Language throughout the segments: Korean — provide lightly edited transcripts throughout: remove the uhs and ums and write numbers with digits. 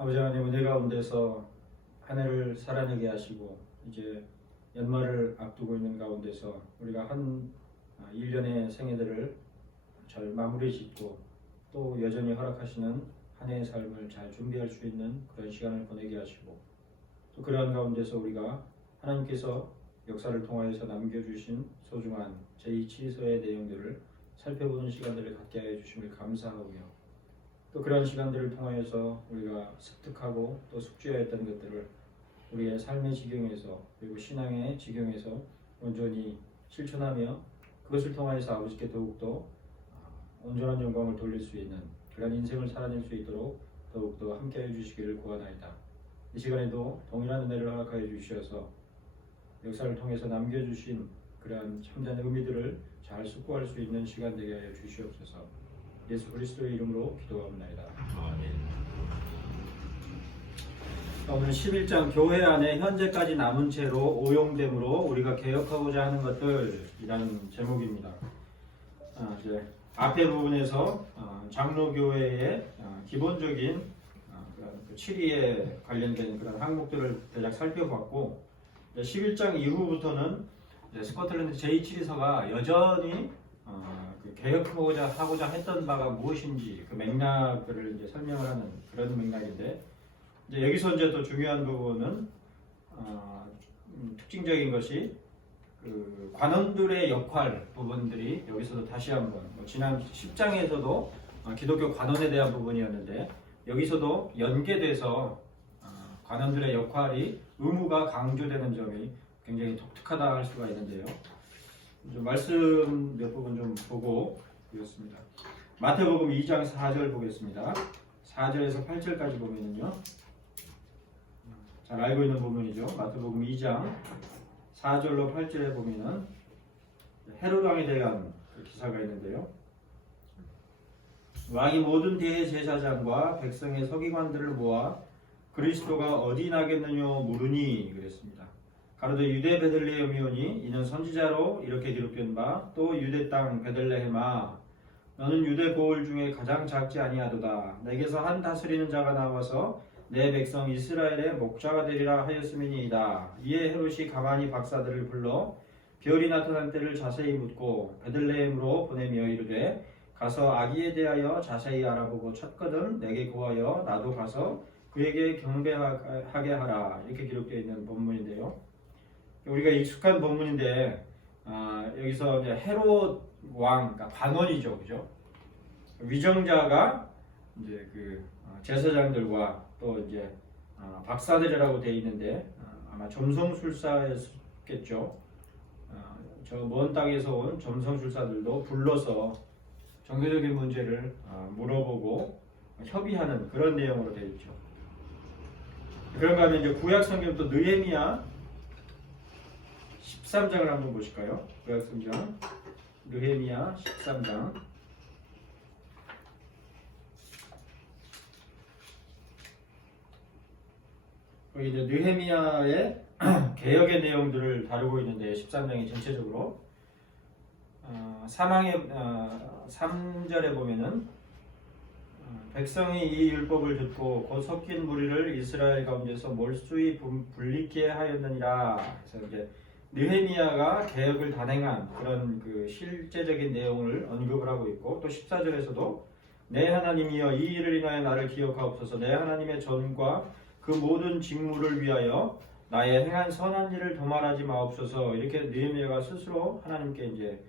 아버지 하나님 은혜 가운데서 한 해를 살아내게 하시고 이제 연말을 앞두고 있는 가운데서 우리가 한 1년의 생애들을 잘 마무리 짓고 또 여전히 허락하시는 한 해의 삶을 잘 준비할 수 있는 그런 시간을 보내게 하시고 또 그러한 가운데서 우리가 하나님께서 역사를 통하여서 남겨주신 소중한 제2치서의 내용들을 살펴보는 시간들을 갖게 하여 주심을 감사하고요. 또 그런 시간들을 통하여서 우리가 습득하고 또 숙지하였던 것들을 우리의 삶의 지경에서 그리고 신앙의 지경에서 온전히 실천하며 그것을 통하여서 아버지께 더욱더 온전한 영광을 돌릴 수 있는 그런 인생을 살아낼 수 있도록 더욱더 함께해 주시기를 구하나이다. 이 시간에도 동일한 은혜를 허락하여 주셔서 역사를 통해서 남겨주신 그러한 참된 의미들을 잘 숙고할 수 있는 시간 되게 하여 주시옵소서. 예수 그리스도의 이름으로 기도합니다. 아멘. 오늘 11장 교회 안에 현재까지 남은 채로 오용됨으로 우리가 개혁하고자 하는 것들이라는 제목입니다. 이제 앞에 부분에서 장로교회의 기본적인 그런 7위에 관련된 그런 항목들을 대략 살펴봤고 11장 이후부터는 스코틀랜드 제2치리서가 여전히 개혁하고자 했던 바가 무엇인지 그 맥락들을 이제 설명을 하는 그런 맥락인데 이제 여기서 이제 또 중요한 부분은 특징적인 것이 그 관원들의 역할 부분들이 여기서도 다시 한번 지난 10장에서도 기독교 관원에 대한 부분이었는데 여기서도 연계돼서 관원들의 역할이 의무가 강조되는 점이 굉장히 독특하다 할 수가 있는데요. 좀 말씀 몇 부분 좀 보고 보겠습니다. 마태복음 2장 4절 보겠습니다. 4절에서 8절까지 보면은요. 잘 알고 있는 부분이죠. 마태복음 2장 4절로 8절에 보면은 헤롯 왕에 대한 그 기사가 있는데요. 왕이 모든 대제사장과 백성의 서기관들을 모아 그리스도가 어디 나겠느냐 물으니 그랬습니다. 가로되 유대 베들레헴이오니 이는 선지자로 이렇게 기록된 바 또 유대 땅 베들레헴아 너는 유대 고을 중에 가장 작지 아니하도다. 내게서 한 다스리는 자가 나와서 내 백성 이스라엘의 목자가 되리라 하였음이니이다. 이에 헤롯이 가만히 박사들을 불러 별이 나타난 때를 자세히 묻고 베들레헴으로 보내며 이르되 가서 아기에 대하여 자세히 알아보고 찾거든 내게 구하여 나도 가서 그에게 경배하게 하라. 이렇게 기록되어 있는 본문인데요. 우리가 익숙한 본문인데 여기서 이제 헤롯 왕, 그러니까 관원이죠, 그죠? 위정자가 이제 그 제사장들과 또 이제 박사들이라고 되어 있는데 아마 점성술사였겠죠. 저 먼 땅에서 온 점성술사들도 불러서 종교적인 문제를 물어보고 협의하는 그런 내용으로 되어 있죠. 그런가 하면 이제 구약 성경 또 느헤미야 13장을 한번 보실까요? 구약 성경 느헤미야 13장 거기 이제 느헤미야의 개혁의 내용들을 다루고 있는데 13장이 전체적으로 사망의 3절에 보면은 백성이 이 율법을 듣고 곧 섞인 무리를 이스라엘 가운데서 몰수히 분리케 하였느니라. 그래서 이제 느헤미야가 개혁을 단행한 그런 그 실제적인 내용을 언급을 하고 있고 또 14절에서도 내 하나님이여 이 일을 인하여 나를 기억하옵소서. 내 하나님의 전과 그 모든 직무를 위하여 나의 행한 선한 일을 도말하지 마옵소서. 이렇게 느헤미야가 스스로 하나님께 이제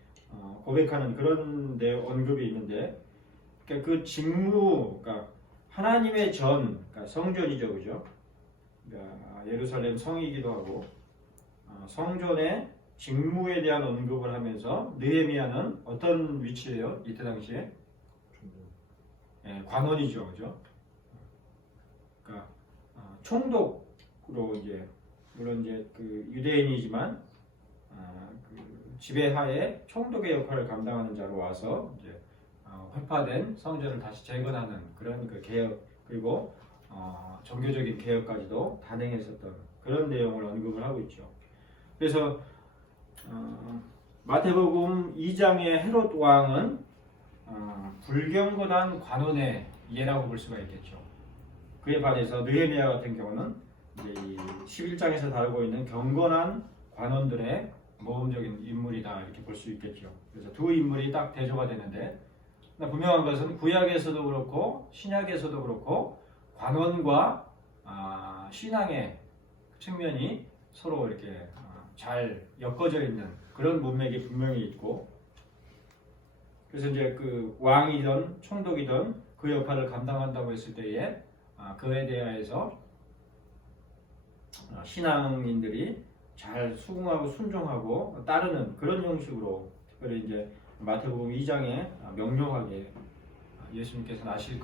고백하는 그런 언급이 있는데 그러니까 그 직무, 그러니까 하나님의 전, 그러니까 성전이죠, 그죠? 그러니까 예루살렘 성이기도 하고 성전의 직무에 대한 언급을 하면서 느헤미야는 어떤 위치예요? 이때 당시에 관원이죠, 그죠? 그러니까 총독으로 이제 물론 이제 그 유대인이지만 그 지배하에 총독의 역할을 감당하는 자로 와서 이제 회파된 성전을 다시 재건하는 그런 그 개혁 그리고 종교적인 개혁까지도 단행했었던 그런 내용을 언급을 하고 있죠. 그래서 마태복음 2장의 헤롯 왕은 불경건한 관원의 예라고 볼 수가 있겠죠. 그에 반해서 느헤미야 같은 경우는 이제 이 11장에서 다루고 있는 경건한 관원들의 모범적인 인물이다 이렇게 볼 수 있겠죠. 그래서 두 인물이 딱 대조가 되는데 분명한 것은 구약에서도 그렇고 신약에서도 그렇고 관원과 신앙의 측면이 서로 이렇게 잘 엮어져 있는 그런 문맥이 분명히 있고, 그래서 이제 그 왕이든 총독이든 그 역할을 감당한다고 했을 때에 그에 대하여서 신앙인들이 잘 수긍하고 순종하고 따르는 그런 형식으로, 특별히 이제 마태복음 2장에 명료하게 예수님께서 나실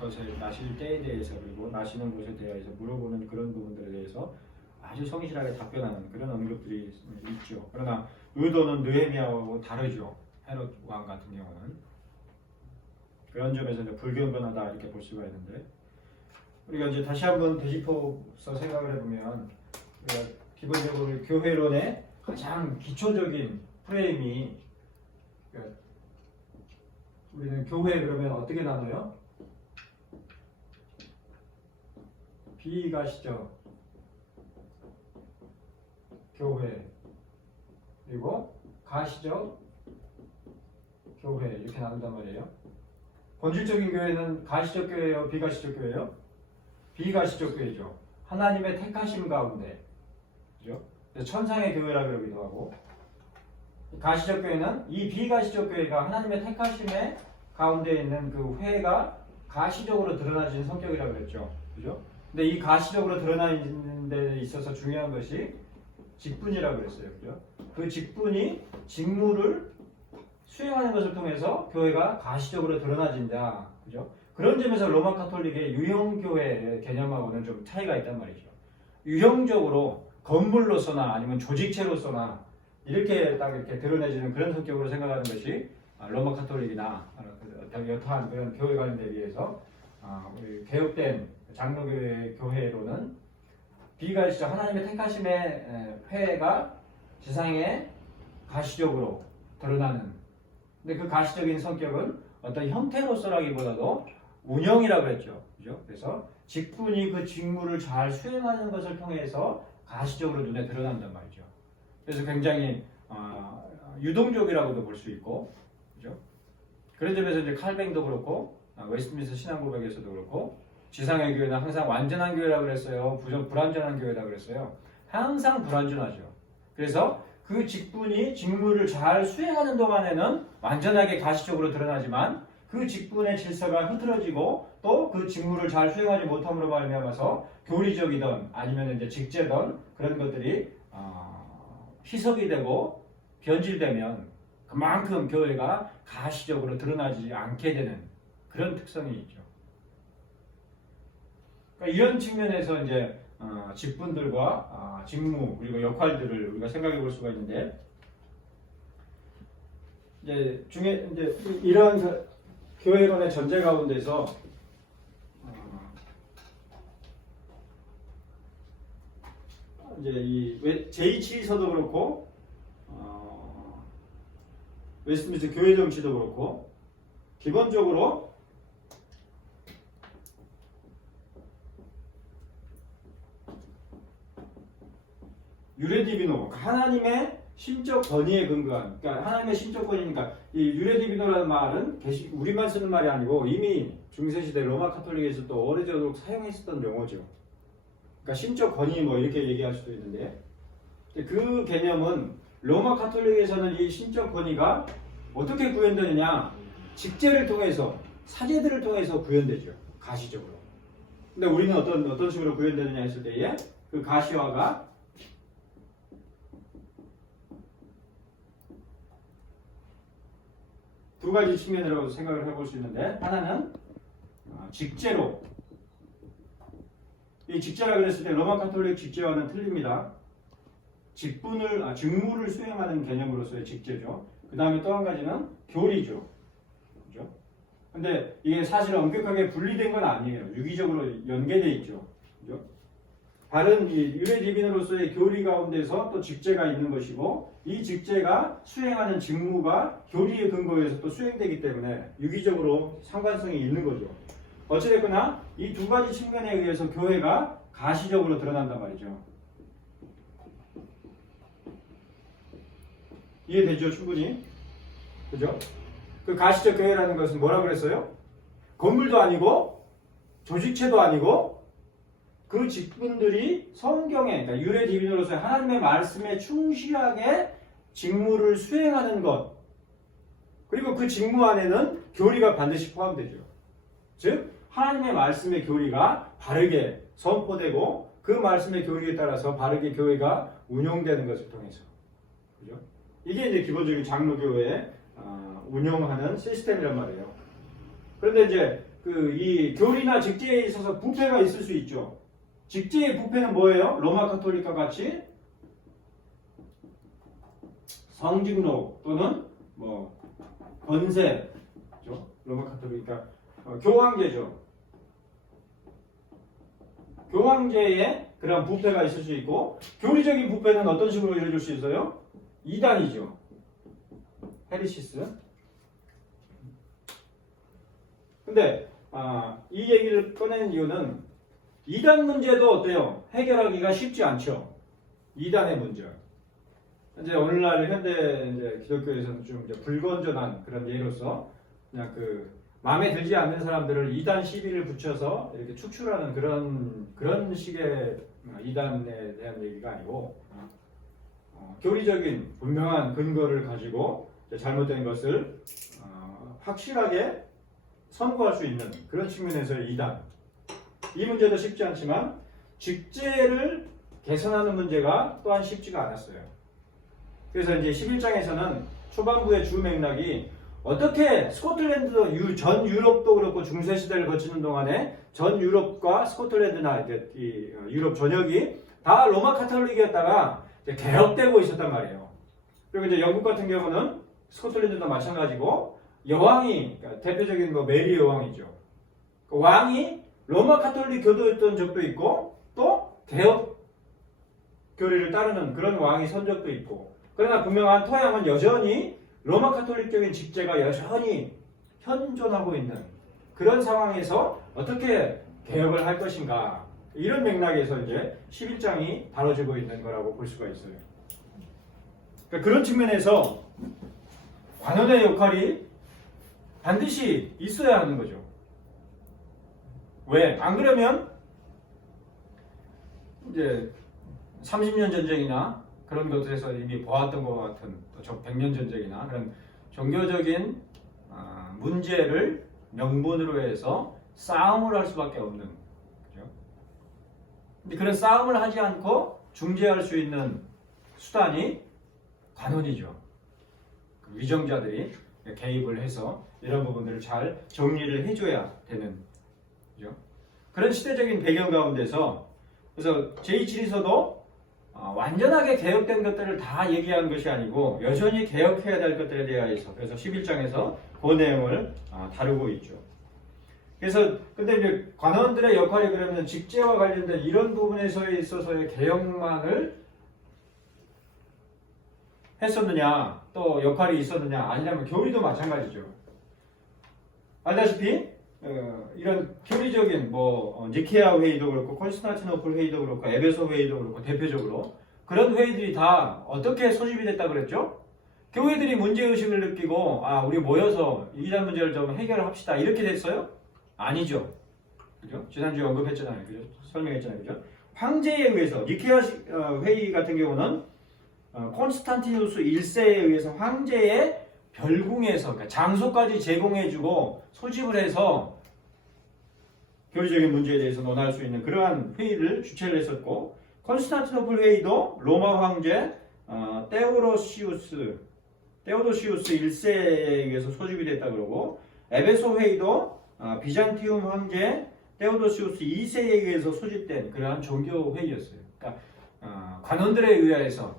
때에 대해서 그리고 나시는 곳에 대해서 물어보는 그런 부분들에 대해서 아주 성실하게 답변하는 그런 언급들이 있죠. 그러나 의도는 느헤미야하고 다르죠. 헤롯 왕 같은 경우는 그런 점에서 불경건하다 이렇게 볼 수가 있는데, 우리가 이제 다시 한번 되짚어서 생각을 해보면 우리가 기본적으로 교회론의 가장 기초적인 프레임이, 그러니까 우리는 교회 그러면 어떻게 나눠요? 비가시적 교회 그리고 가시적 교회 이렇게 나눈단 말이에요. 본질적인 교회는 가시적 교회예요, 비가시적 교회예요? 비가시적 교회죠. 하나님의 택하심 가운데, 그죠? 천상의 교회라 그러기도 하고, 가시적 교회는 이 비가시적 교회가 하나님의 택하심의 가운데 있는 그 회가 가시적으로 드러나진 성격이라 그랬죠, 그죠? 근데 이 가시적으로 드러나는 데 있어서 중요한 것이 직분이라고 그랬어요, 그죠? 그 직분이 직무를 수행하는 것을 통해서 교회가 가시적으로 드러나진다, 그죠? 그런 점에서 로마 카톨릭의 유형교회의 개념하고는 좀 차이가 있단 말이죠. 유형적으로 건물로서나 아니면 조직체로서나 이렇게 딱 이렇게 드러내지는 그런 성격으로 생각하는 것이 로마 카톨릭이나 여타한 그런 교회관에 비해서 우리 개혁된 장로교회 교회로는 비가시적 하나님의 택하심의 회가 지상에 가시적으로 드러나는, 근데 그 가시적인 성격은 어떤 형태로서라기보다도 운영이라고 그랬죠, 그죠? 그래서 직분이 그 직무를 잘 수행하는 것을 통해서 가시적으로 눈에 드러난단 말이죠. 그래서 굉장히 유동적이라고도 볼 수 있고, 그죠? 그런 점에서 이제 칼뱅도 그렇고 웨스트민스터 신앙고백에서도 그렇고 지상의 교회는 항상 완전한 교회라고 그랬어요. 불완전한 교회라고 그랬어요. 항상 불완전하죠. 그래서 그 직무를 잘 수행하는 동안에는 완전하게 가시적으로 드러나지만 그 직분의 질서가 흐트러지고 또 그 직무를 잘 수행하지 못함으로 말미암아서 교리적이든 아니면 이제 직제든 그런 것들이 희석이 되고 변질되면 그만큼 교회가 가시적으로 드러나지 않게 되는 그런 특성이 있죠. 그러니까 이런 측면에서 이제 직분들과 직무 그리고 역할들을 우리가 생각해 볼 수가 있는데, 이제 이러한 교회론의 전제 가운데서 이제 이 제2치서도 그렇고 웨스트민스터 교회 정치도 그렇고 기본적으로 유레디비노, 하나님의 신적 권위에 근거한, 그러니까 하나님의 신적 권위니까 이 유레디비노라는 말은 우리만 쓰는 말이 아니고 이미 중세시대 로마 카톨릭에서도 오래전부터 사용했었던 용어죠. 그러니까 신적 권위 뭐 이렇게 얘기할 수도 있는데, 그 개념은 로마 카톨릭에서는 이 신적 권위가 어떻게 구현되느냐, 직제를 통해서 사제들을 통해서 구현되죠, 가시적으로. 근데 우리는 어떤 식으로 구현되느냐 했을 때에 그 가시화가 두 가지 측면으로 생각을 해볼 수 있는데, 하나는 직제로, 이 직제라 그랬을 때 로마 카톨릭 직제와는 틀립니다. 직무를 수행하는 개념으로서의 직제죠. 그 다음에 또 한 가지는 교리죠, 그죠? 근데 이게 사실 엄격하게 분리된 건 아니에요. 유기적으로 연계되어 있죠, 그죠? 다른 유레디비노로서의 교리 가운데서 또 직제가 있는 것이고, 이 직제가 수행하는 직무가 교리의 근거에서 또 수행되기 때문에 유기적으로 상관성이 있는 거죠. 어찌됐거나 이 두 가지 측면에 의해서 교회가 가시적으로 드러난단 말이죠. 이해되죠? 충분히? 그죠? 그 가시적 교회라는 것은 뭐라 그랬어요? 건물도 아니고 조직체도 아니고 그 직분들이 성경에, 그러니까 유래 디비노로서 하나님의 말씀에 충실하게 직무를 수행하는 것, 그리고 그 직무 안에는 교리가 반드시 포함되죠. 즉 하나님의 말씀의 교리가 바르게 선포되고 그 말씀의 교리에 따라서 바르게 교회가 운영되는 것을 통해서, 그죠? 이게 이제 기본적인 장로교회의 운영하는 시스템이란 말이에요. 그런데 이제 이 교리나 직제에 있어서 부패가 있을 수 있죠. 직제의 부패는 뭐예요? 로마 카톨릭과 같이 성직록 또는 뭐 권세, 그죠? 로마 카톨릭과 교황제죠. 교황제에 그런 부패가 있을 수 있고, 교리적인 부패는 어떤 식으로 이루어질 수 있어요? 이단이죠. 헤리시스. 근데 이 얘기를 꺼내는 이유는 이단 문제도 어때요? 해결하기가 쉽지 않죠. 이단의 문제. 이제 오늘날 현대 이제 기독교에서는 좀 이제 불건전한 그런 예로서 그냥 마음에 들지 않는 사람들을 이단 시비를 붙여서 이렇게 축출하는 그런 식의 이단에 대한 얘기가 아니고, 교리적인 분명한 근거를 가지고 잘못된 것을 확실하게 선고할 수 있는 그런 측면에서의 이단. 이 문제도 쉽지 않지만 직제를 개선하는 문제가 또한 쉽지가 않았어요. 그래서 이제 11장에서는 초반부의 주 맥락이 어떻게 스코틀랜드 전 유럽도 그렇고 중세 시대를 거치는 동안에 전 유럽과 스코틀랜드나 이 유럽 전역이 다 로마 카톨릭이었다가 개혁되고 있었단 말이에요. 그리고 이제 영국 같은 경우는 스코틀랜드도 마찬가지고 여왕이, 그러니까 대표적인 메리 여왕이죠. 그 왕이 로마 카톨릭 교도였던 적도 있고 또 개혁 교리를 따르는 그런 왕이 선 적도 있고, 그러나 분명한 토양은 여전히 로마 카톨릭적인 직제가 여전히 현존하고 있는 그런 상황에서 어떻게 개혁을 할 것인가, 이런 맥락에서 이제 11장이 다뤄지고 있는 거라고 볼 수가 있어요. 그러니까 그런 측면에서 관원의 역할이 반드시 있어야 하는 거죠. 왜? 안 그러면 이제 30년 전쟁이나 그런 것에서 이미 보았던 것 같은 또 100년 전쟁이나 그런 종교적인 문제를 명분으로 해서 싸움을 할 수밖에 없는, 그죠? 근데 그런 싸움을 하지 않고 중재할 수 있는 수단이 관원이죠. 위정자들이 개입을 해서 이런 부분들을 잘 정리를 해줘야 되는, 그죠? 그런 시대적인 배경 가운데서 그래서 제2질에서도 완전하게 개혁된 것들을 다 얘기하는 것이 아니고 여전히 개혁해야 될 것들에 대해서, 그래서 11장에서 그 내용을 다루고 있죠. 그래서 근데 이제 관원들의 역할이 그러면 직제와 관련된 이런 부분에서 있어서의 개혁만을 했었느냐, 또 역할이 있었느냐, 아니냐면 교리도 마찬가지죠. 알다시피 이런 교리적인 니케아 회의도 그렇고 콘스탄티노플 회의도 그렇고 에베소 회의도 그렇고 대표적으로 그런 회의들이 다 어떻게 소집이 됐다 그랬죠? 교회들이 문제의식을 느끼고 우리 모여서 이단 문제를 좀 해결합시다 이렇게 됐어요? 아니죠. 그죠? 지난주에 언급했잖아요. 그죠? 설명했잖아요. 그죠? 황제에 의해서 니케아 회의 같은 경우는 콘스탄티누스 1세에 의해서 황제의 별궁에서, 그러니까 장소까지 제공해주고 소집을 해서 교리적인 문제에 대해서 논할 수 있는 그러한 회의를 주최를 했었고, 콘스탄티노플 회의도 로마 황제 테오도시우스 1세에 의해서 소집이 됐다 그러고, 에베소 회의도 비잔티움 황제 테오도시우스 2세에 의해서 소집된 그러한 종교 회의였어요. 그러니까 관원들에 의해서,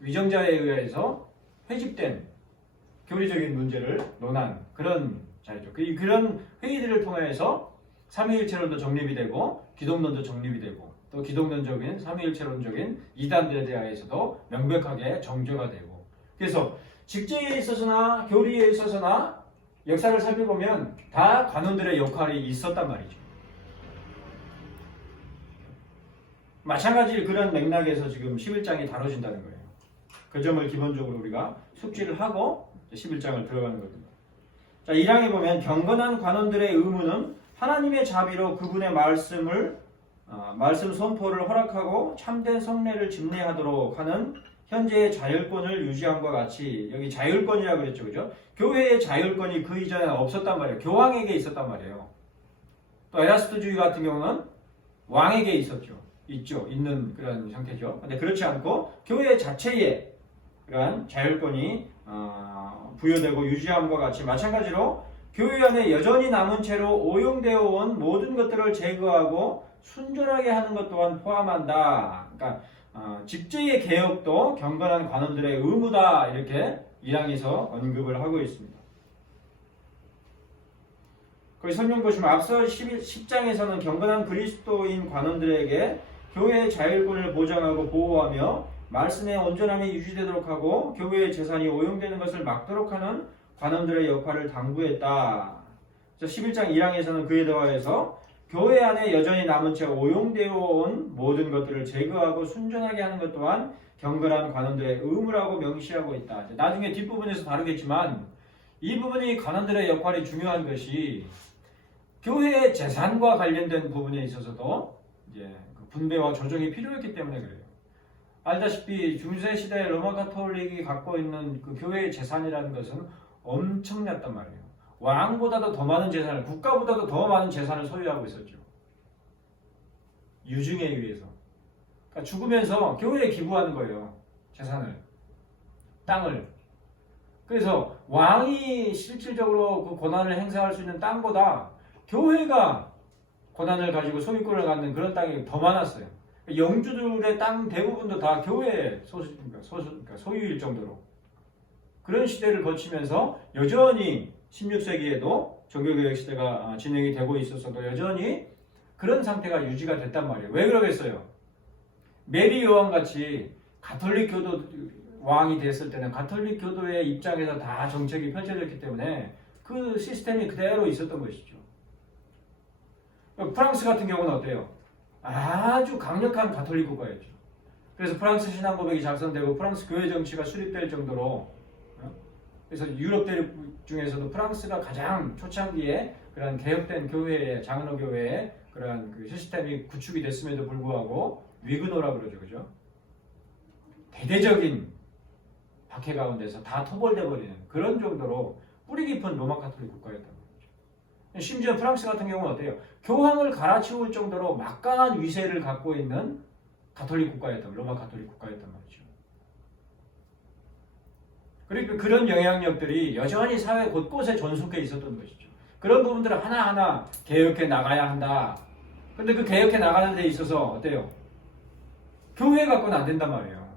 위정자에 의해서 회집된 교리적인 문제를 논한 그런 자리죠. 그런 회의들을 통해서 삼위일체론도 정립이 되고 기독론도 정립이 되고 또 기독론적인 삼위일체론적인 이단들에 대해서도 명백하게 정죄가 되고, 그래서 직제에 있어서나 교리에 있어서나 역사를 살펴보면 다 관원들의 역할이 있었단 말이죠. 마찬가지 그런 맥락에서 지금 11장이 다뤄진다는 거예요. 그 점을 기본적으로 우리가 숙지를 하고 11장을 들어가는 겁니다. 자, 1장에 보면 경건한 관원들의 의무는 하나님의 자비로 그분의 말씀 선포를 허락하고 참된 성례를 집례하도록 하는 현재의 자율권을 유지함과 같이, 여기 자율권이라고 그랬죠, 그죠? 교회의 자율권이 그 이전에는 없었단 말이에요. 교황에게 있었단 말이에요. 또 에라스토주의 같은 경우는 왕에게 있는 그런 형태죠. 근데 그렇지 않고 교회 자체에 그러한 자율권이 부여되고 유지함과 같이, 마찬가지로 교회 안에 여전히 남은 채로 오용되어 온 모든 것들을 제거하고 순전하게 하는 것 또한 포함한다. 그러니까 집제의 개혁도 경건한 관원들의 의무다, 이렇게 1항에서 언급을 하고 있습니다. 거기 설명 보시면 앞서 10장에서는 경건한 그리스도인 관원들에게 교회의 자율권을 보장하고 보호하며 말씀의 온전함이 유지되도록 하고 교회의 재산이 오용되는 것을 막도록 하는 관원들의 역할을 당부했다. 11장 1항에서는 그에 더하여서 교회 안에 여전히 남은 채 오용되어 온 모든 것들을 제거하고 순전하게 하는 것 또한 경건한 관원들의 의무라고 명시하고 있다. 나중에 뒷부분에서 다루겠지만 이 부분이 관원들의 역할이 중요한 것이 교회의 재산과 관련된 부분에 있어서도 이제 분배와 조정이 필요했기 때문에 그래요. 알다시피 중세 시대 로마 가톨릭이 갖고 있는 그 교회의 재산이라는 것은 엄청났단 말이에요. 왕보다도 더 많은 재산을, 국가보다도 더 많은 재산을 소유하고 있었죠. 유증에 의해서. 그러니까 죽으면서 교회에 기부하는 거예요. 재산을. 땅을. 그래서 왕이 실질적으로 그 권한을 행사할 수 있는 땅보다 교회가 권한을 가지고 소유권을 갖는 그런 땅이 더 많았어요. 영주들의 땅 대부분도 다 교회의 소유일 정도로. 그런 시대를 거치면서 여전히 16세기에도 종교개혁 시대가 진행이 되고 있었어도 여전히 그런 상태가 유지가 됐단 말이에요. 왜 그러겠어요? 메리 여왕같이 가톨릭 교도 왕이 됐을 때는 가톨릭 교도의 입장에서 다 정책이 펼쳐졌기 때문에 그 시스템이 그대로 있었던 것이죠. 프랑스 같은 경우는 어때요? 아주 강력한 가톨릭 국가였죠. 그래서 프랑스 신앙 고백이 작성되고 프랑스 교회 정치가 수립될 정도로, 그래서 유럽 대륙 중에서도 프랑스가 가장 초창기에 그런 개혁된 교회의, 장로 교회의 그런 그 시스템이 구축이 됐음에도 불구하고 위그노라고 그러죠, 그죠? 대대적인 박해 가운데서 다 토벌돼 버리는 그런 정도로 뿌리 깊은 로마 가톨릭 국가였단 말이죠. 심지어 프랑스 같은 경우는 어때요? 교황을 갈아치울 정도로 막강한 위세를 갖고 있는 가톨릭 국가였단, 로마 가톨릭 국가였단 말이죠. 그리고 그런 영향력들이 여전히 사회 곳곳에 전속해 있었던 것이죠. 그런 부분들을 하나하나 개혁해 나가야 한다. 근데 그 개혁해 나가는 데 있어서 어때요? 교회 갖고는 안 된단 말이에요.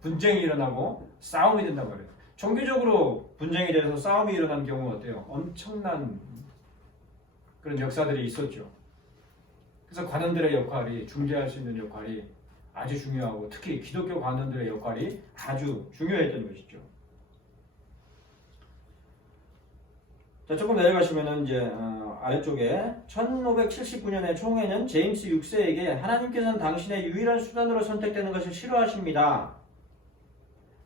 분쟁이 일어나고 싸움이 된단 말이에요. 종교적으로 분쟁이 돼서 싸움이 일어난 경우 어때요? 엄청난 그런 역사들이 있었죠. 그래서 관원들의 역할이, 중재할 수 있는 역할이 아주 중요하고, 특히 기독교 관원들의 역할이 아주 중요했던 것이죠. 자, 조금 내려가시면은 이제 아래쪽에 1579년의 총회는 제임스 6세에게 하나님께서는 당신의 유일한 수단으로 선택되는 것을 싫어하십니다.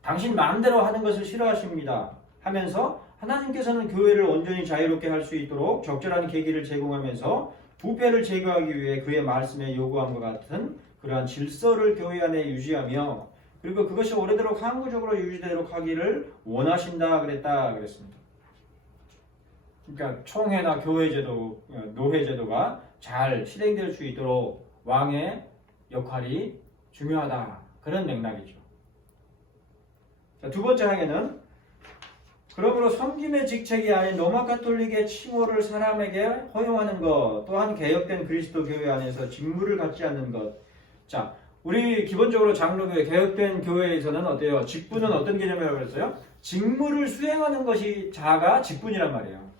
당신 마음대로 하는 것을 싫어하십니다. 하면서 하나님께서는 교회를 온전히 자유롭게 할 수 있도록 적절한 계기를 제공하면서 부패를 제거하기 위해 그의 말씀에 요구함과 같은 그러한 질서를 교회 안에 유지하며, 그리고 그것이 오래도록 항구적으로 유지되도록 하기를 원하신다 그랬습니다. 그러니까 총회나 교회제도, 노회제도가 잘 실행될 수 있도록 왕의 역할이 중요하다, 그런 맥락이죠. 자, 두 번째 항에는 그러므로 섬김의 직책이 아닌 로마 가톨릭의 칭호를 사람에게 허용하는 것, 또한 개혁된 그리스도 교회 안에서 직무를 갖지 않는 것. 자, 우리 기본적으로 장로교회, 개혁된 교회에서는 어때요? 직분은 어떤 개념이라고 그랬어요? 직무를 수행하는 것이 자가 직분이란 말이에요.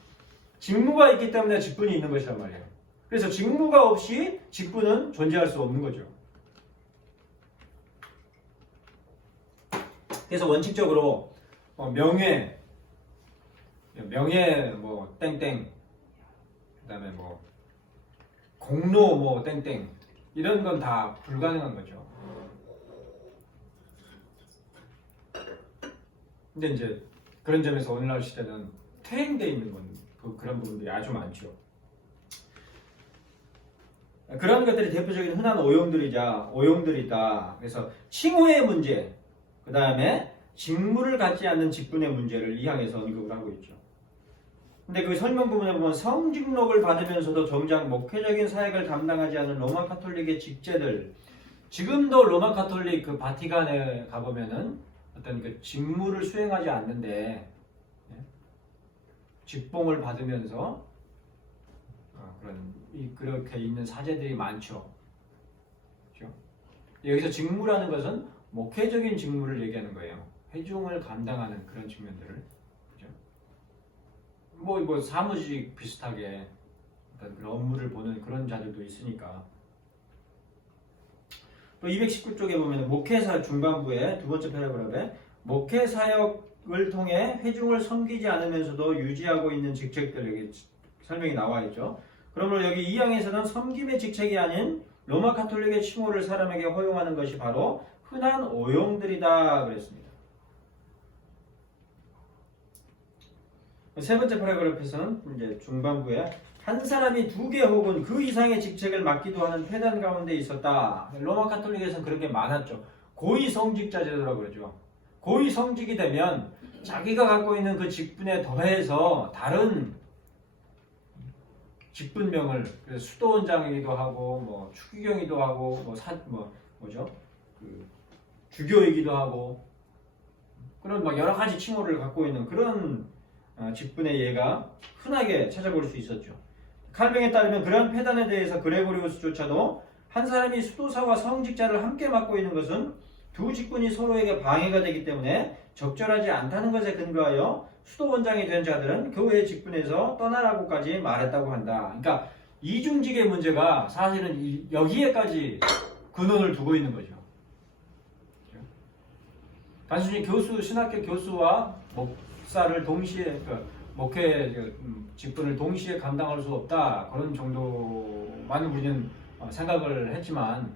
직무가 있기 때문에 직분이 있는 것이란 말이에요. 그래서 직무가 없이 직분은 존재할 수 없는 거죠. 그래서 원칙적으로 명예, 명예 뭐 땡땡, 그다음에 뭐 공로 뭐 땡땡 이런 건 다 불가능한 거죠. 근데 이제 그런 점에서 오늘날 시대는 퇴행되어 있는 건 그런 부분들이 아주 많죠. 그런 것들이 대표적인 흔한 오용들이다. 그래서 칭호의 문제, 그 다음에 직무를 갖지 않는 직분의 문제를 이 항에서 언급을 하고 있죠. 근데 그 설명 부분에 보면 성직록을 받으면서도 정작 목회적인 사역을 감당하지 않은 로마 카톨릭의 직제들, 지금도 로마 카톨릭 그 바티칸에 가보면은 어떤 그 직무를 수행하지 않는데 직봉을 받으면서 그렇게 있는 사제들이 많죠. 그렇죠? 여기서 직무라는 것은 목회적인 직무를 얘기하는 거예요. 회중을 감당하는 그런 측면들을. 그렇죠? 뭐 사무직 비슷하게 어떤 그런 업무를 보는 그런 자들도 있으니까. 또 219쪽에 보면 목회사 중반부에 두 번째 패러그래프에 목회 사역을 통해 회중을 섬기지 않으면서도 유지하고 있는 직책들 설명이 나와 있죠. 그러므로 여기 이 항에서는 섬김의 직책이 아닌 로마 카톨릭의 칭호를 사람에게 허용하는 것이 바로 흔한 오용들이다 그랬습니다. 세 번째 패러그래프에서는 이제 중반부에 한 사람이 2개 혹은 그 이상의 직책을 맡기도 하는 폐단 가운데 있었다. 로마 카톨릭에서는 그런 게 많았죠. 고위 성직자 제도라고 그러죠. 고위 성직이 되면 자기가 갖고 있는 그 직분에 더해서 다른 직분명을, 그래서 수도원장이기도 하고 뭐 추기경이기도 하고 주교이기도 하고 그런 막 여러 가지 칭호를 갖고 있는 그런 직분의 예가 흔하게 찾아볼 수 있었죠. 칼뱅에 따르면 그런 폐단에 대해서 그레고리우스조차도 한 사람이 수도사와 성직자를 함께 맡고 있는 것은 두 직분이 서로에게 방해가 되기 때문에 적절하지 않다는 것에 근거하여 수도원장이 된 자들은 그 외의 직분에서 떠나라고까지 말했다고 한다. 그러니까 이중직의 문제가 사실은 여기에까지 근원을 두고 있는 거죠. 단순히 신학교 교수와 목사를 동시에, 목회 직분을 동시에 감당할 수 없다. 그런 정도만 우리는 생각을 했지만,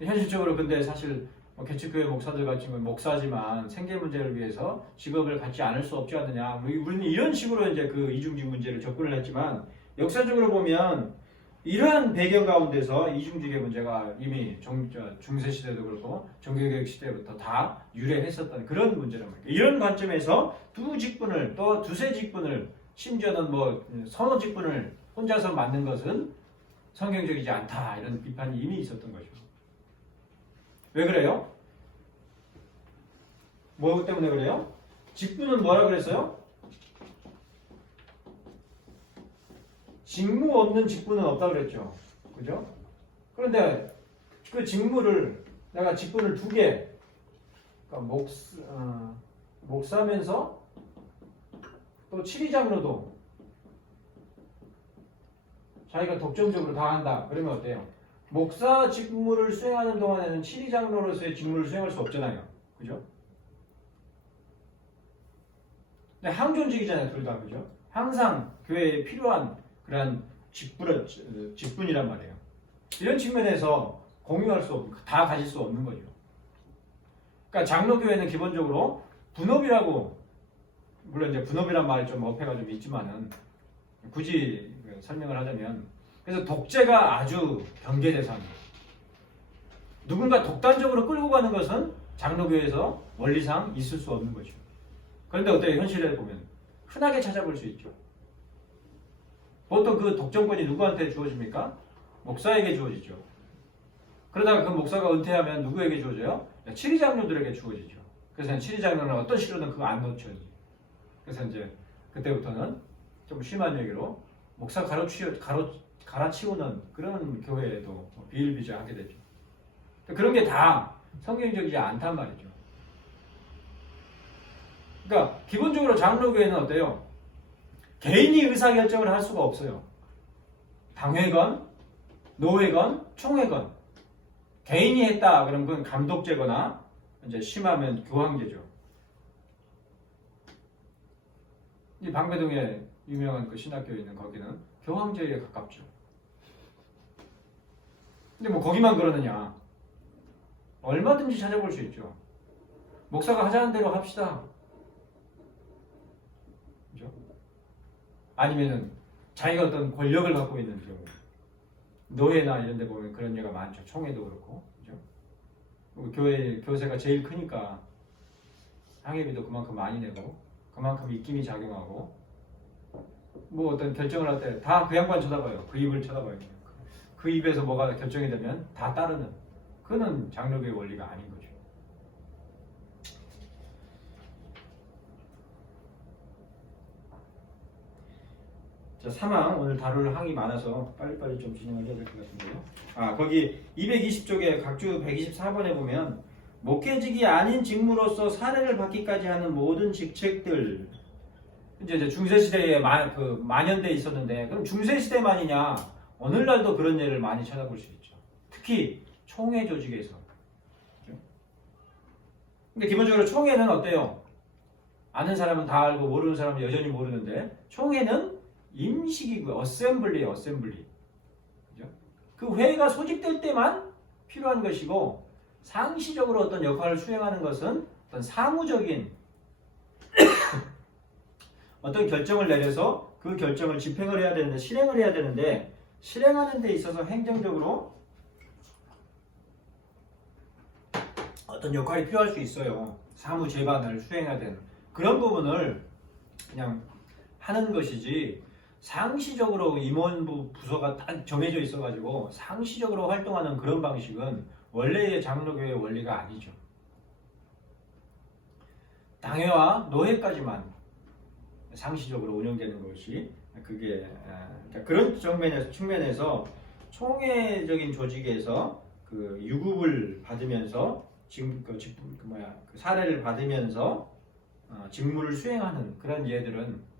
현실적으로 근데 사실 개척교회 목사들 같은 경우는 목사지만 생계 문제를 위해서 직업을 갖지 않을 수 없지 않느냐. 우리는 이런 식으로 이제 그 이중직 문제를 접근을 했지만, 역사적으로 보면 이러한 배경 가운데서 이중직의 문제가 이미 중세 시대도 그렇고 정교개혁 시대부터 다 유래했었던 그런 문제란 말이에요. 이런 관점에서 두 직분을 또 두세 직분을 심지어는 서너 직분을 혼자서 맡는 것은 성경적이지 않다. 이런 비판이 이미 있었던 거죠. 왜 그래요? 뭐 때문에 그래요? 직분은 뭐라 그랬어요? 직무 없는 직분은 없다 그랬죠. 그죠? 그런데 그 직무를 내가 직분을 2개, 그러니까 목사면서 또 치리장로도 자기가 독점적으로 다 한다. 그러면 어때요? 목사 직무를 수행하는 동안에는 치리장로로서의 직무를 수행할 수 없잖아요. 그죠? 근데 항존직이잖아요. 둘 다. 그죠? 항상 교회에 필요한 그런 직분이란 말이에요. 이런 측면에서 공유할 수 없고 다 가질 수 없는 거죠. 그러니까 장로교회는 기본적으로 분업이라고, 물론 이제 분업이란 말이 좀 어폐가 좀 있지만은 굳이 설명을 하자면, 그래서 독재가 아주 경계 대상이에요. 누군가 독단적으로 끌고 가는 것은 장로교회에서 원리상 있을 수 없는 거죠. 그런데 어때요? 현실에 보면 흔하게 찾아볼 수 있죠. 보통 그 독점권이 누구한테 주어집니까? 목사에게 주어지죠. 그러다가 그 목사가 은퇴하면 누구에게 주어져요? 치리장로들에게 주어지죠. 그래서 치리장로는 어떤 시로는 그거 안 놓죠. 그래서 이제 그때부터는 좀 심한 얘기로 목사 갈아치우는 그런 교회에도 비일비재하게 되죠. 그런 게 다 성경적이지 않단 말이죠. 그러니까 기본적으로 장로교회는 어때요? 개인이 의사결정을 할 수가 없어요. 당회건, 노회건, 총회건. 개인이 했다 그러면 그건 감독제거나 이제 심하면 교황제죠. 이 방배동에 유명한 그 신학교 있는 거기는 교황제에 가깝죠. 근데 뭐 거기만 그러느냐? 얼마든지 찾아볼 수 있죠. 목사가 하자는 대로 합시다. 그죠? 아니면은 자기가 어떤 권력을 갖고 있는 경우, 노예나 이런 데 보면 그런 예가 많죠. 총회도 그렇고. 그죠? 교회 교세가 제일 크니까 항해비도 그만큼 많이 내고 그만큼 입김이 작용하고 뭐 어떤 결정을 할 때 다 그 양반 쳐다봐요. 그 입을 쳐다봐요. 그 입에서 뭐가 결정이 되면 다 따르는, 그는 장로교의 원리가 아닌 거죠. 자, 사망 오늘 다룰 항이 많아서 빨리빨리 좀 진행을 해야 될 것 같은데요. 거기 220쪽에 각주 124번에 보면 목회직이 아닌 직무로서 사례를 받기까지 하는 모든 직책들, 이제 중세 시대에 만연돼 있었는데, 그럼 중세 시대만이냐? 오늘날도 그런 예를 많이 찾아볼 수 있죠. 특히 총회 조직에서. 그렇죠? 근데 기본적으로 총회는 어때요? 아는 사람은 다 알고 모르는 사람은 여전히 모르는데, 총회는 임식이고요. 어셈블리예요. 어셈블리. 그죠? 그 회의가 소집될 때만 필요한 것이고, 상시적으로 어떤 역할을 수행하는 것은 어떤 사무적인 어떤 결정을 내려서 그 결정을 집행을 해야 되는데, 실행을 해야 되는데, 실행하는 데 있어서 행정적으로 어떤 역할이 필요할 수 있어요. 사무 재반을 수행해야 되는 그런 부분을 그냥 하는 것이지, 상시적으로 임원부 부서가 딱 정해져 있어가지고 상시적으로 활동하는 그런 방식은 원래의 장로교의 원리가 아니죠. 당회와 노회까지만 상시적으로 운영되는 것이, 그게 그런 측면에서 총회적인 조직에서 그 유급을 받으면서 지금 그 사례를 받으면서 직무를 수행하는 그런 예들은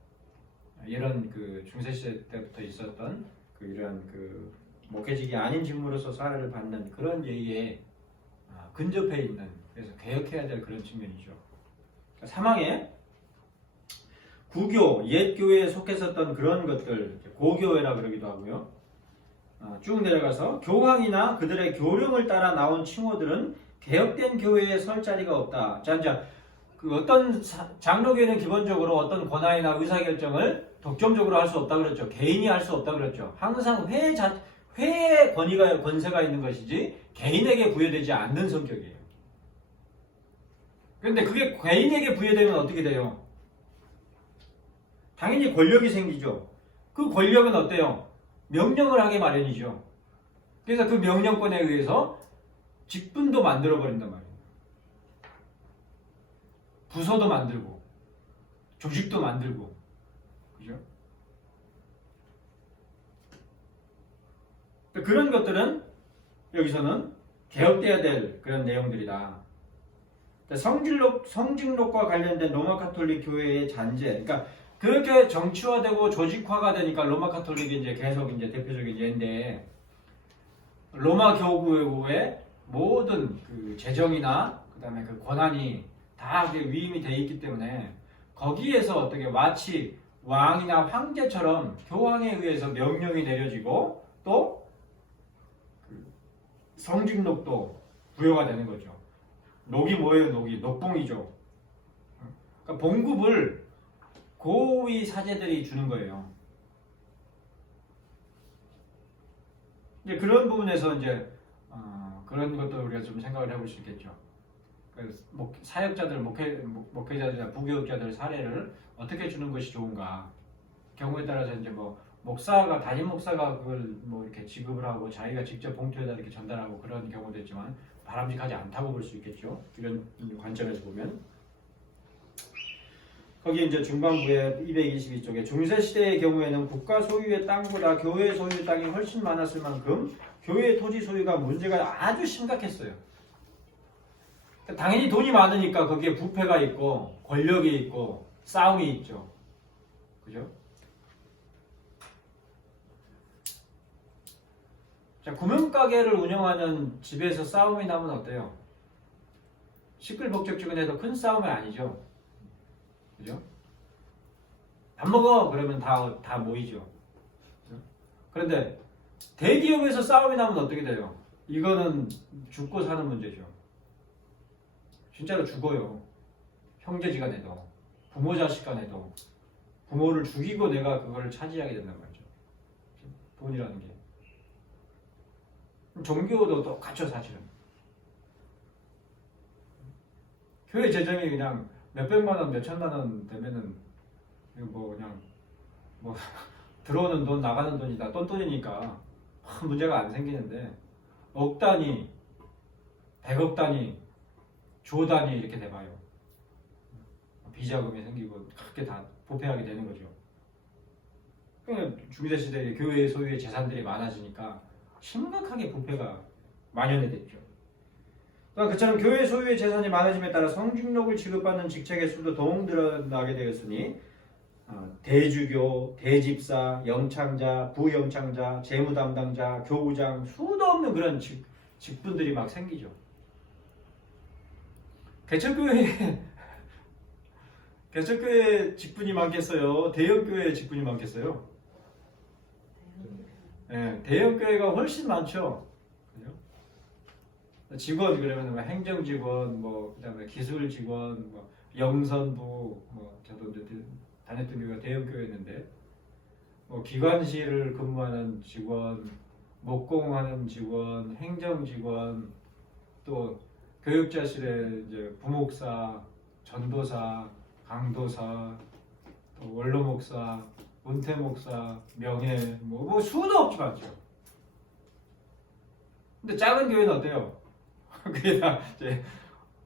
이런 그 중세 시대 때부터 있었던 그 이런 그 목회직이 아닌 직무로서 사례를 받는 그런 예에 근접해 있는, 그래서 개혁해야 될 그런 측면이죠. 사망에 구교, 옛 교회에 속했었던 그런 것들, 고교회라 그러기도 하고요. 쭉 내려가서 교황이나 그들의 교령을 따라 나온 칭호들은 개혁된 교회에 설 자리가 없다. 자, 그 어떤 장로교회는 기본적으로 어떤 권한이나 의사결정을 독점적으로 할 수 없다 그랬죠. 개인이 할 수 없다 그랬죠. 항상 회의 권세가 있는 것이지 개인에게 부여되지 않는 성격이에요. 그런데 그게 개인에게 부여되면 어떻게 돼요? 당연히 권력이 생기죠. 그 권력은 어때요? 명령을 하게 마련이죠. 그래서 그 명령권에 의해서 직분도 만들어 버린단 말이에요. 부서도 만들고 조직도 만들고, 그죠? 그런 것들은 여기서는 개혁돼야 될 그런 내용들이다. 성직록과 관련된 로마 카톨릭 교회의 잔재, 그러니까 그렇게 정치화되고 조직화가 되니까 로마 카톨릭이 이제 계속 이제 대표적인 예인데, 로마 교구의 모든 그 재정이나 그다음에 그 권한이 다 위임이 돼 있기 때문에 거기에서 어떻게 마치 왕이나 황제처럼 교황에 의해서 명령이 내려지고 또 그 성직록도 부여가 되는 거죠. 녹이 뭐예요? 녹이 녹봉이죠. 그러니까 봉급을 고위 사제들이 주는 거예요. 이제 그런 부분에서 이제 그런 것도 우리가 좀 생각을 해볼 수 있겠죠. 사역자들, 목회자들, 부교육자들 사례를 어떻게 주는 것이 좋은가? 경우에 따라서 이제 뭐 담임 목사가 그걸 뭐 이렇게 지급을 하고 자기가 직접 봉투에다 이렇게 전달하고 그런 경우도 있지만 바람직하지 않다고 볼 수 있겠죠. 이런 관점에서 보면. 거기 이제 중반부에 222쪽에 중세 시대의 경우에는 국가 소유의 땅보다 교회 소유 땅이 훨씬 많았을 만큼 교회 토지 소유가 문제가 아주 심각했어요. 당연히 돈이 많으니까 거기에 부패가 있고 권력이 있고 싸움이 있죠. 그죠? 자, 구멍가게를 운영하는 집에서 싸움이 나면 어때요? 시끌벅적지근해도 큰 싸움이 아니죠. 그죠? 밥 먹어 그러면 다 모이죠. 그런데 대기업에서 싸움이 나면 어떻게 돼요? 이거는 죽고 사는 문제죠. 진짜로 죽어요. 형제지간에도 부모 자식간에도 부모를 죽이고 내가 그걸 차지하게 된단 말이죠. 돈이라는 게. 종교도 똑같죠 사실은. 교회 재정이 그냥 몇백만 원, 몇천만 원 되면은 뭐 그냥 뭐 들어오는 돈, 나가는 돈이 다 똔똔이니까 문제가 안 생기는데 억 단위, 100억 단위, 조 단위 이렇게 돼봐요. 비자금이 생기고 그렇게 다 부패하게 되는 거죠. 그러니까 중세시대에 교회 소유의 재산들이 많아지니까 심각하게 부패가 만연해 됐죠. 그처럼 교회 소유의 재산이 많아짐에 따라 성직록을 지급받는 직책의 수도 더욱 늘어나게 되었으니 대주교, 대집사, 영창자, 부영창자, 재무담당자, 교우장 수도 없는 그런 직분들이 막 생기죠. 개척교회 직분이 많겠어요? 대형교회 직분이 많겠어요? 네, 대형교회가 훨씬 많죠. 그죠? 직원 그러면 뭐 행정직원, 뭐 그다음에 기술직원, 뭐 영선부, 뭐 저도 다녔던 교회가 대형교회였는데 뭐 기관실을 근무하는 직원, 목공하는 직원, 행정직원, 또 교육자실에 이제 부목사, 전도사, 강도사, 또 원로목사, 은퇴목사, 명예, 뭐 수도 없지 않죠. 근데 작은 교회는 어때요? 그게 다 이제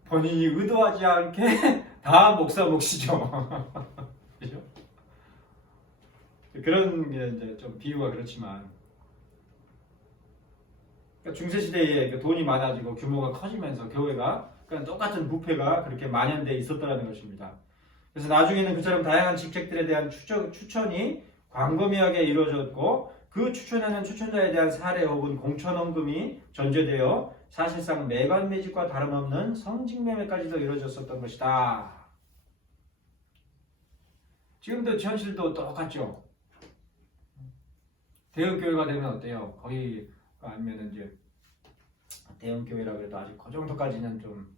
본인이 의도하지 않게 다 목사 몫이죠. 그죠? 그런 게 이제 좀 비유가 그렇지만, 그러니까 중세 시대에 돈이 많아지고 규모가 커지면서 교회가 그냥 똑같은 부패가 그렇게 만연돼 있었다는 것입니다. 그래서 나중에는 그처럼 다양한 직책들에 대한 추천이 광범위하게 이루어졌고 그 추천에는 추천자에 대한 사례 혹은 공천원금이 전제되어 사실상 매반매직과 다름없는 성직매매까지도 이루어졌었던 것이다. 지금도 현실도 똑같죠. 대형교회가 되면 어때요? 거의 아니면 이제 대형교회라고 해도 아직 그 정도까지는 좀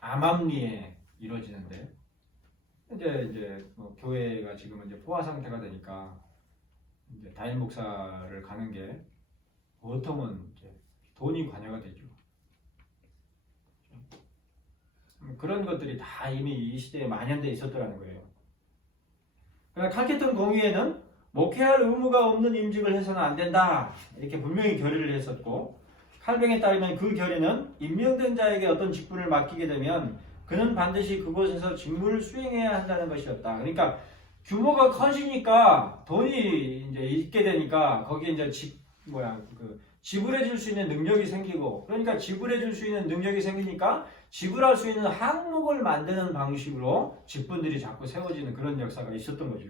암암리에 이루어지는데 이제 뭐 교회가 지금은 이제 포화 상태가 되니까 이제 담임 목사를 가는 게 보통은 이제 돈이 관여가 되죠. 그런 것들이 다 이미 이 시대에 만연돼 있었더라는 거예요. 그러나 칼케톤 공의회는 목회할 의무가 없는 임직을 해서는 안 된다 이렇게 분명히 결의를 했었고 칼뱅에 따르면 그 결의는 임명된 자에게 어떤 직분을 맡기게 되면 그는 반드시 그곳에서 직무를 수행해야 한다는 것이었다. 그러니까 규모가 커지니까 돈이 이제 있게 되니까 거기에 이제 지불해줄 수 있는 능력이 생기고 그러니까 지불해줄 수 있는 능력이 생기니까 지불할 수 있는 항목을 만드는 방식으로 직분들이 자꾸 세워지는 그런 역사가 있었던 거죠.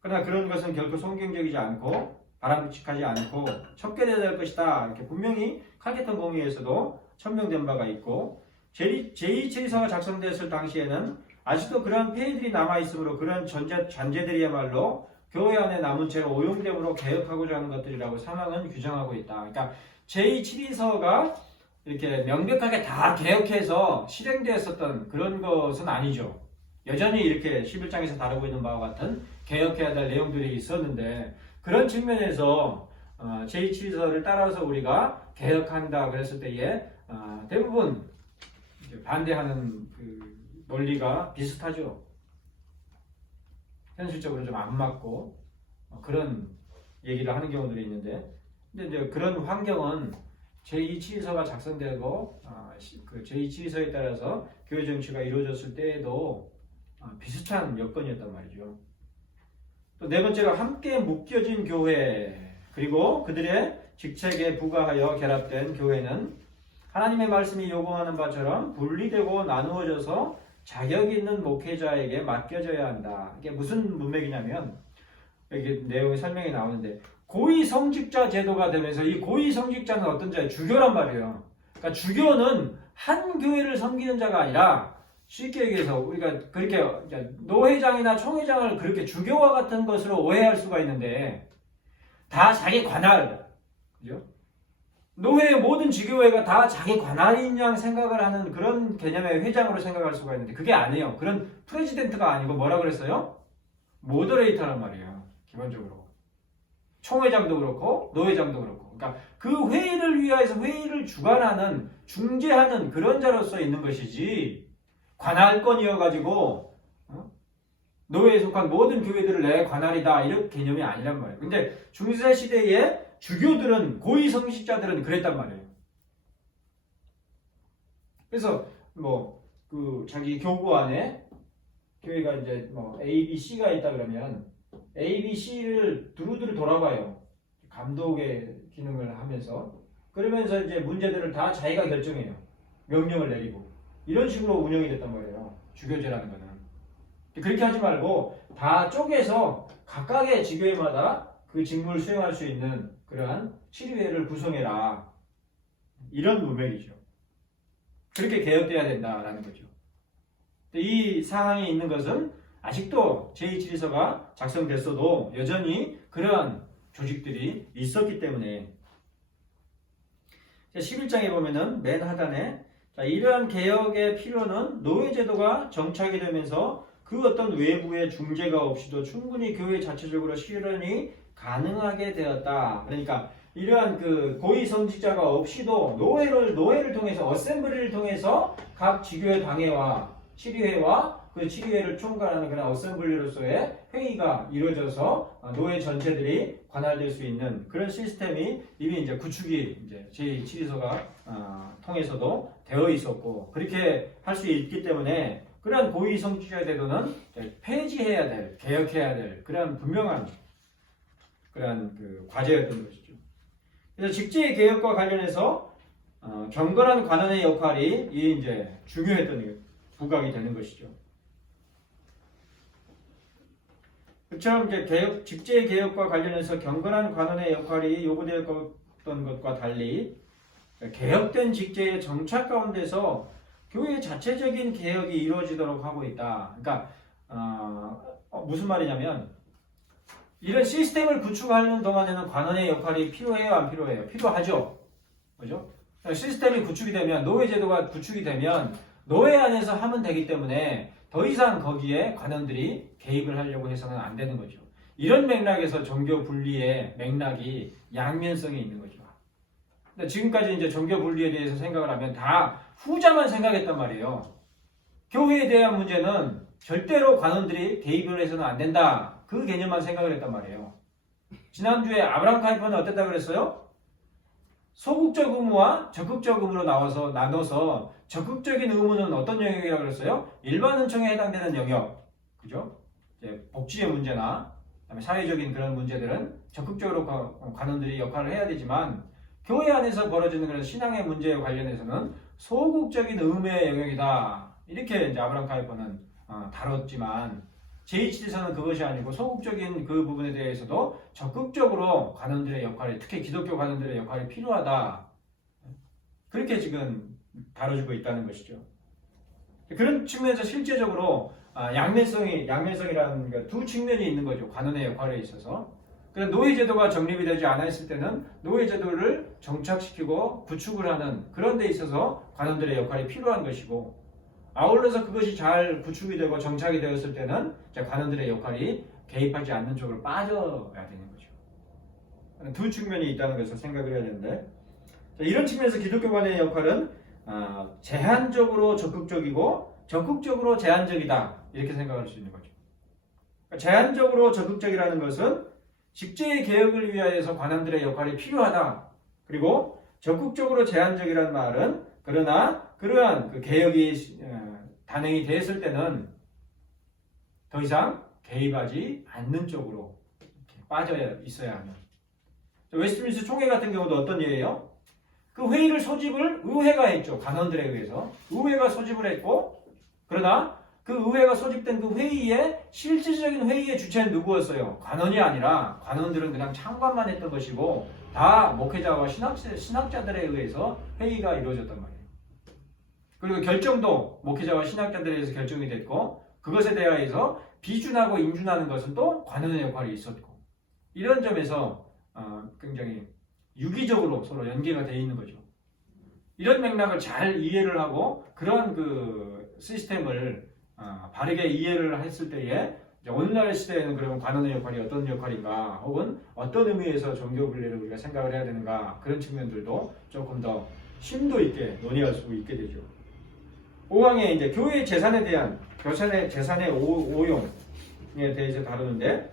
그러나 그런 것은 결코 성경적이지 않고 바람직하지 않고 척결해야 될 것이다. 이렇게 분명히 칼케톤 공의회에서도 천명된 바가 있고 제2치리서가 작성되었을 당시에는 아직도 그러한 폐해들이 남아있으므로 그러한 잔재들이야말로 교회 안에 남은 채로 오용됨으로 개혁하고자 하는 것들이라고 사망은 규정하고 있다. 그러니까 제2치리서가 이렇게 명백하게 다 개혁해서 실행되었었던 그런 것은 아니죠. 여전히 이렇게 11장에서 다루고 있는 바와 같은 개혁해야 될 내용들이 있었는데 그런 측면에서 제2치리서를 따라서 우리가 개혁한다 그랬을 때에 대부분 반대하는 그 논리가 비슷하죠. 현실적으로 좀 안 맞고 그런 얘기를 하는 경우들이 있는데 근데 이제 그런 환경은 제2치리서가 작성되고 그 제2치리서에 따라서 교회 정치가 이루어졌을 때에도 비슷한 여건이었단 말이죠. 또 네 번째가 함께 묶여진 교회 그리고 그들의 직책에 부과하여 결합된 교회는 하나님의 말씀이 요구하는 바처럼 분리되고 나누어져서 자격 있는 목회자에게 맡겨져야 한다. 이게 무슨 문맥이냐면 여기 내용이 설명이 나오는데 고위성직자 제도가 되면서 이 고위성직자는 어떤 자예요? 주교란 말이에요. 그러니까 주교는 한 교회를 섬기는 자가 아니라 쉽게 얘기해서 우리가 그렇게 이제 노회장이나 총회장을 그렇게 주교와 같은 것으로 오해할 수가 있는데 다 자기 관할, 그죠? 노회의 모든 지교회가 다 자기 관할인 양 생각을 하는 그런 개념의 회장으로 생각할 수가 있는데 그게 아니에요. 그런 프레지던트가 아니고 뭐라 그랬어요? 모더레이터란 말이에요. 기본적으로. 총회장도 그렇고 노회장도 그렇고. 그러니까 그 회의를 위해서 회의를 주관하는 중재하는 그런 자로서 있는 것이지 관할권이어가지고 노회에 속한 모든 교회들을 내 관할이다 이런 개념이 아니란 말이에요. 근데 중세 시대에 주교들은 고위 성직자들은 그랬단 말이에요. 그래서 뭐 그 자기 교구 안에 교회가 이제 뭐 A, B, C가 있다 그러면 A, B, C를 두루두루 돌아봐요. 감독의 기능을 하면서 그러면서 이제 문제들을 다 자기가 결정해요. 명령을 내리고 이런 식으로 운영이 됐단 말이에요. 주교제라는 거는. 그렇게 하지 말고 다 쪼개서 각각의 지교회마다 그 직무를 수행할 수 있는 그러한 치리회를 구성해라. 이런 문맥이죠. 그렇게 개혁돼야 된다라는 거죠. 이 사항이 있는 것은 아직도 제2치리서가 작성됐어도 여전히 그러한 조직들이 있었기 때문에 11장에 보면은 맨 하단에 이러한 개혁의 필요는 노예제도가 정착이 되면서 그 어떤 외부의 중재가 없이도 충분히 교회 자체적으로 실현이 가능하게 되었다. 그러니까 이러한 그 고위 성직자가 없이도 노회를 통해서 어셈블리를 통해서 각 지교회 당회와 치리회와 그 치리회를 총괄하는 그런 어셈블리로서의 회의가 이루어져서 노회 전체들이 관할될 수 있는 그런 시스템이 이미 이제 구축이 이제 제7위서가 통해서도 되어 있었고 그렇게 할 수 있기 때문에 그러한 고위 성직자 제도는 폐지해야 될, 개혁해야 될 그러한 분명한 그러한 그 과제였던 것이죠. 그래서 직제 개혁과 관련해서 경건한 관원의 역할이 이제 중요했던 부각이 되는 것이죠. 그처럼 이제 직제 개혁과 관련해서 경건한 관원의 역할이 요구되었던 것과 달리 개혁된 직제의 정착 가운데서 교회 자체적인 개혁이 이루어지도록 하고 있다. 그러니까 무슨 말이냐면 이런 시스템을 구축하는 동안에는 관원의 역할이 필요해요, 안 필요해요? 필요하죠. 그죠? 시스템이 구축이 되면 노예제도가 구축이 되면 노예 안에서 하면 되기 때문에 더 이상 거기에 관원들이 개입을 하려고 해서는 안 되는 거죠. 이런 맥락에서 종교 분리의 맥락이 양면성이 있는 거죠. 근데 지금까지 이제 종교 분리에 대해서 생각을 하면 다 후자만 생각했단 말이에요. 교회에 대한 문제는 절대로 관원들이 개입을 해서는 안 된다. 그 개념만 생각을 했단 말이에요. 지난주에 아브라함 카이퍼는 어땠다 그랬어요? 소극적 의무와 적극적 의무로 나눠서 적극적인 의무는 어떤 영역이라고 그랬어요? 일반 은총에 해당되는 영역. 그죠? 이제 복지의 문제나 그다음에 사회적인 그런 문제들은 적극적으로 관원들이 역할을 해야 되지만 교회 안에서 벌어지는 그런 신앙의 문제에 관련해서는 소극적인 의무의 영역이다. 이렇게 이제 아브라함 카이퍼는 다뤘지만 제2치에서는 그것이 아니고 소극적인 그 부분에 대해서도 적극적으로 관원들의 역할이 특히 기독교 관원들의 역할이 필요하다. 그렇게 지금 다뤄지고 있다는 것이죠. 그런 측면에서 실제적으로 양면성이라는 두 측면이 있는 거죠. 관원의 역할에 있어서. 그래서 노예제도가 정립이 되지 않았을 때는 노예제도를 정착시키고 구축을 하는 그런 데 있어서 관원들의 역할이 필요한 것이고 아울러서 그것이 잘 구축이 되고 정착이 되었을 때는 관원들의 역할이 개입하지 않는 쪽으로 빠져야 되는 거죠. 두 측면이 있다는 것을 생각을 해야 되는데 이런 측면에서 기독교관의 역할은 제한적으로 적극적이고 적극적으로 제한적이다 이렇게 생각할 수 있는 거죠. 제한적으로 적극적이라는 것은 직제의 개혁을 위하여서 관원들의 역할이 필요하다. 그리고 적극적으로 제한적이라는 말은 그러나 그러한 그 개혁이 단행이 됐을 때는 더 이상 개입하지 않는 쪽으로 빠져 있어야 하는. 웨스트민스터 총회 같은 경우도 어떤 예예요? 그 회의를 소집을 의회가 했죠. 관원들에 의해서. 의회가 소집을 했고 그러나 그 의회가 소집된 그 회의에 실질적인 회의의 주체는 누구였어요? 관원이 아니라 관원들은 그냥 참관만 했던 것이고 다 목회자와 신학자들에 의해서 회의가 이루어졌단 말이에요. 그리고 결정도 목회자와 신학자들에 의해서 결정이 됐고 그것에 대하여서 비준하고 인준하는 것은 또 관원의 역할이 있었고 이런 점에서 굉장히 유기적으로 서로 연계가 되어 있는 거죠. 이런 맥락을 잘 이해를 하고 그런 그 시스템을 바르게 이해를 했을 때에 이제 오늘날 시대에는 그러면 관원의 역할이 어떤 역할인가 혹은 어떤 의미에서 종교 분리를 우리가 생각을 해야 되는가 그런 측면들도 조금 더 심도 있게 논의할 수 있게 되죠. 5강에 이제 교회 재산에 대한 재산의 오용에 대해서 다루는데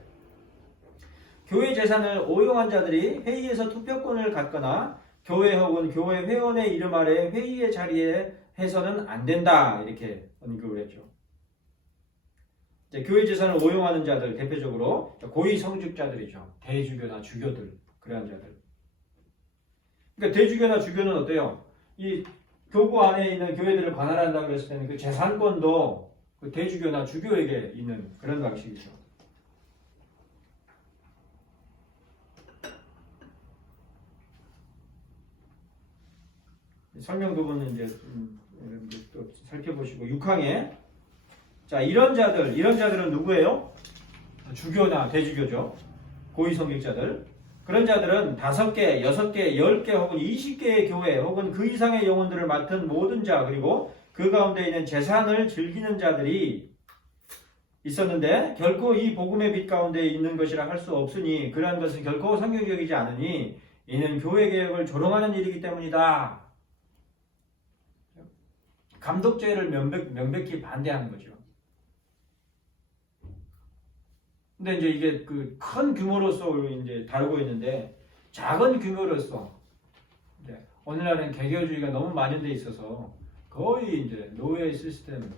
교회 재산을 오용한 자들이 회의에서 투표권을 갖거나 교회 혹은 교회 회원의 이름 아래 회의의 자리에 해서는 안 된다 이렇게 언급을 했죠. 이제 교회 재산을 오용하는 자들 대표적으로 고위 성직자들이죠. 대주교나 주교들 그러한 자들. 그러니까 대주교나 주교는 어때요? 이 교구 안에 있는 교회들을 관할한다고 그랬을 때는 그 재산권도 그 대주교나 주교에게 있는 그런 방식이죠. 설명 부분은 이제 또 살펴보시고 6항에 자 이런 자들은 누구예요? 주교나 대주교죠. 고위 성직자들. 그런 자들은 5개, 6개, 10개 혹은 20개의 교회 혹은 그 이상의 영혼들을 맡은 모든 자 그리고 그 가운데 있는 재산을 즐기는 자들이 있었는데 결코 이 복음의 빛 가운데 있는 것이라 할 수 없으니 그러한 것은 결코 성경적이지 않으니 이는 교회 개혁을 조롱하는 일이기 때문이다. 감독죄를 명백히 반대하는 거죠. 근데 이제 이게 그 큰 규모로서 이제 다루고 있는데 작은 규모로서 이제 오늘날은 개교주의가 너무 만연돼 있어서 거의 이제 노예 시스템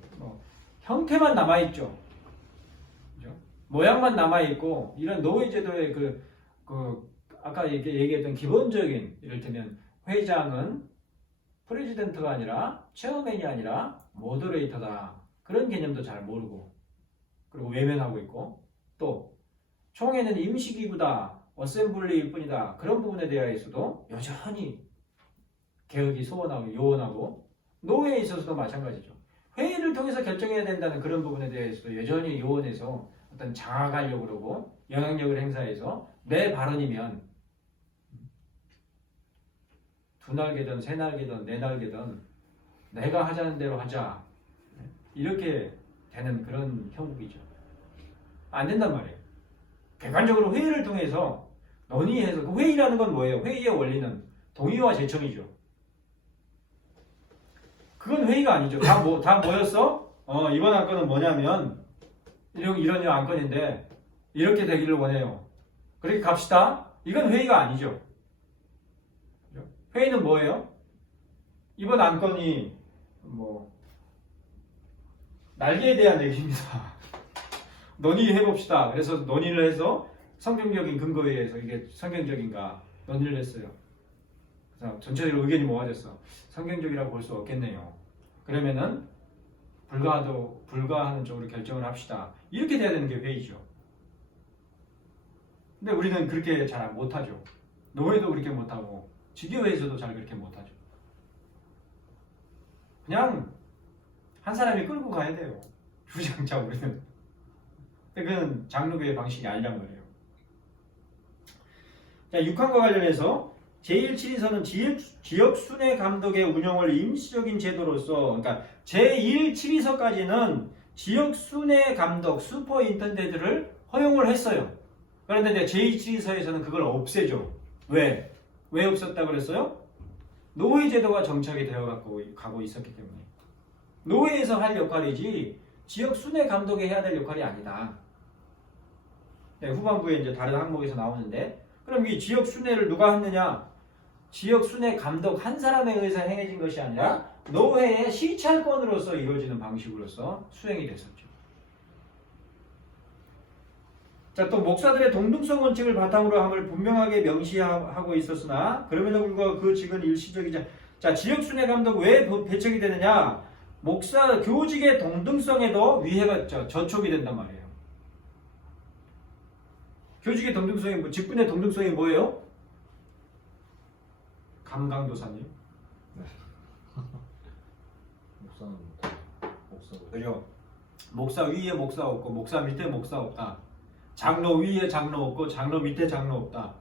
형태만 남아 있죠. 그죠? 모양만 남아 있고 이런 노예 제도의 그 아까 얘기했던 기본적인 이를테면 회장은 프레지던트가 아니라 체어맨이 아니라 모더레이터다. 그런 개념도 잘 모르고 그리고 외면하고 있고 또 총회는 임시기구다. 어셈블리일 뿐이다. 그런 부분에 대해서도 여전히 개혁이 소원하고 요원하고 노회에 있어서도 마찬가지죠. 회의를 통해서 결정해야 된다는 그런 부분에 대해서도 여전히 요원해서 어떤 장악하려고 그러고 영향력을 행사해서 내 발언이면 두 날개든 세 날개든 네 날개든 내가 하자는 대로 하자 이렇게 되는 그런 형국이죠. 안 된단 말이에요. 객관적으로 회의를 통해서 논의해서 그 회의라는 건 뭐예요? 회의의 원리는 동의와 제청이죠. 그건 회의가 아니죠. 다 모였어? 이번 안건은 뭐냐면 이런 안건인데 이렇게 되기를 원해요. 그렇게 갑시다. 이건 회의가 아니죠. 회의는 뭐예요? 이번 안건이 날개에 대한 얘기입니다. 논의해봅시다. 그래서 논의를 해서 성경적인 근거에 의해서 이게 성경적인가 논의를 했어요. 그래서 전체적으로 의견이 모아졌어. 성경적이라고 볼 수 없겠네요. 그러면은 불가하는 쪽으로 결정을 합시다. 이렇게 돼야 되는 게 회의죠. 근데 우리는 그렇게 잘 못하죠. 노회도 그렇게 못하고 지교회에서도 잘 그렇게 못하죠. 그냥 한 사람이 끌고 가야 돼요. 주장자 우리는. 그건 장로교의 방식이 아니란 말이에요. 자, 6항과 관련해서 제1치리서는 지역 순회 감독의 운영을 임시적인 제도로서 그러니까 제1치리서까지는 지역 순회 감독 슈퍼인턴던트를 허용을 했어요. 그런데 이제 제2치리서에서는 그걸 없애죠. 왜 없었다고 그랬어요? 노회 제도가 정착이 되어 가고 있었기 때문에 노회에서 할 역할이지 지역 순회 감독이 해야 될 역할이 아니다. 네, 후반부에 이제 다른 항목에서 나오는데 그럼 이 지역 순회를 누가 했느냐? 지역 순회 감독 한 사람에 의해서 행해진 것이 아니라 노회의 시찰권으로서 이루어지는 방식으로서 수행이 됐었죠. 자, 또 목사들의 동등성 원칙을 바탕으로 함을 분명하게 명시하고 있었으나 그럼에도 불구하고 그 직은 일시적이자 자, 지역 순회 감독 왜 배척이 되느냐? 목사 교직의 동등성에도 위해가 저촉이 된단 말이에요. 교직의 동등성이 직분의 동등성이 뭐예요? 감강도사님. 목사는 못해. 목사는 그죠? 목사 위에 목사 없고 목사 밑에 목사 없다. 장로 위에 장로 없고 장로 밑에 장로 없다.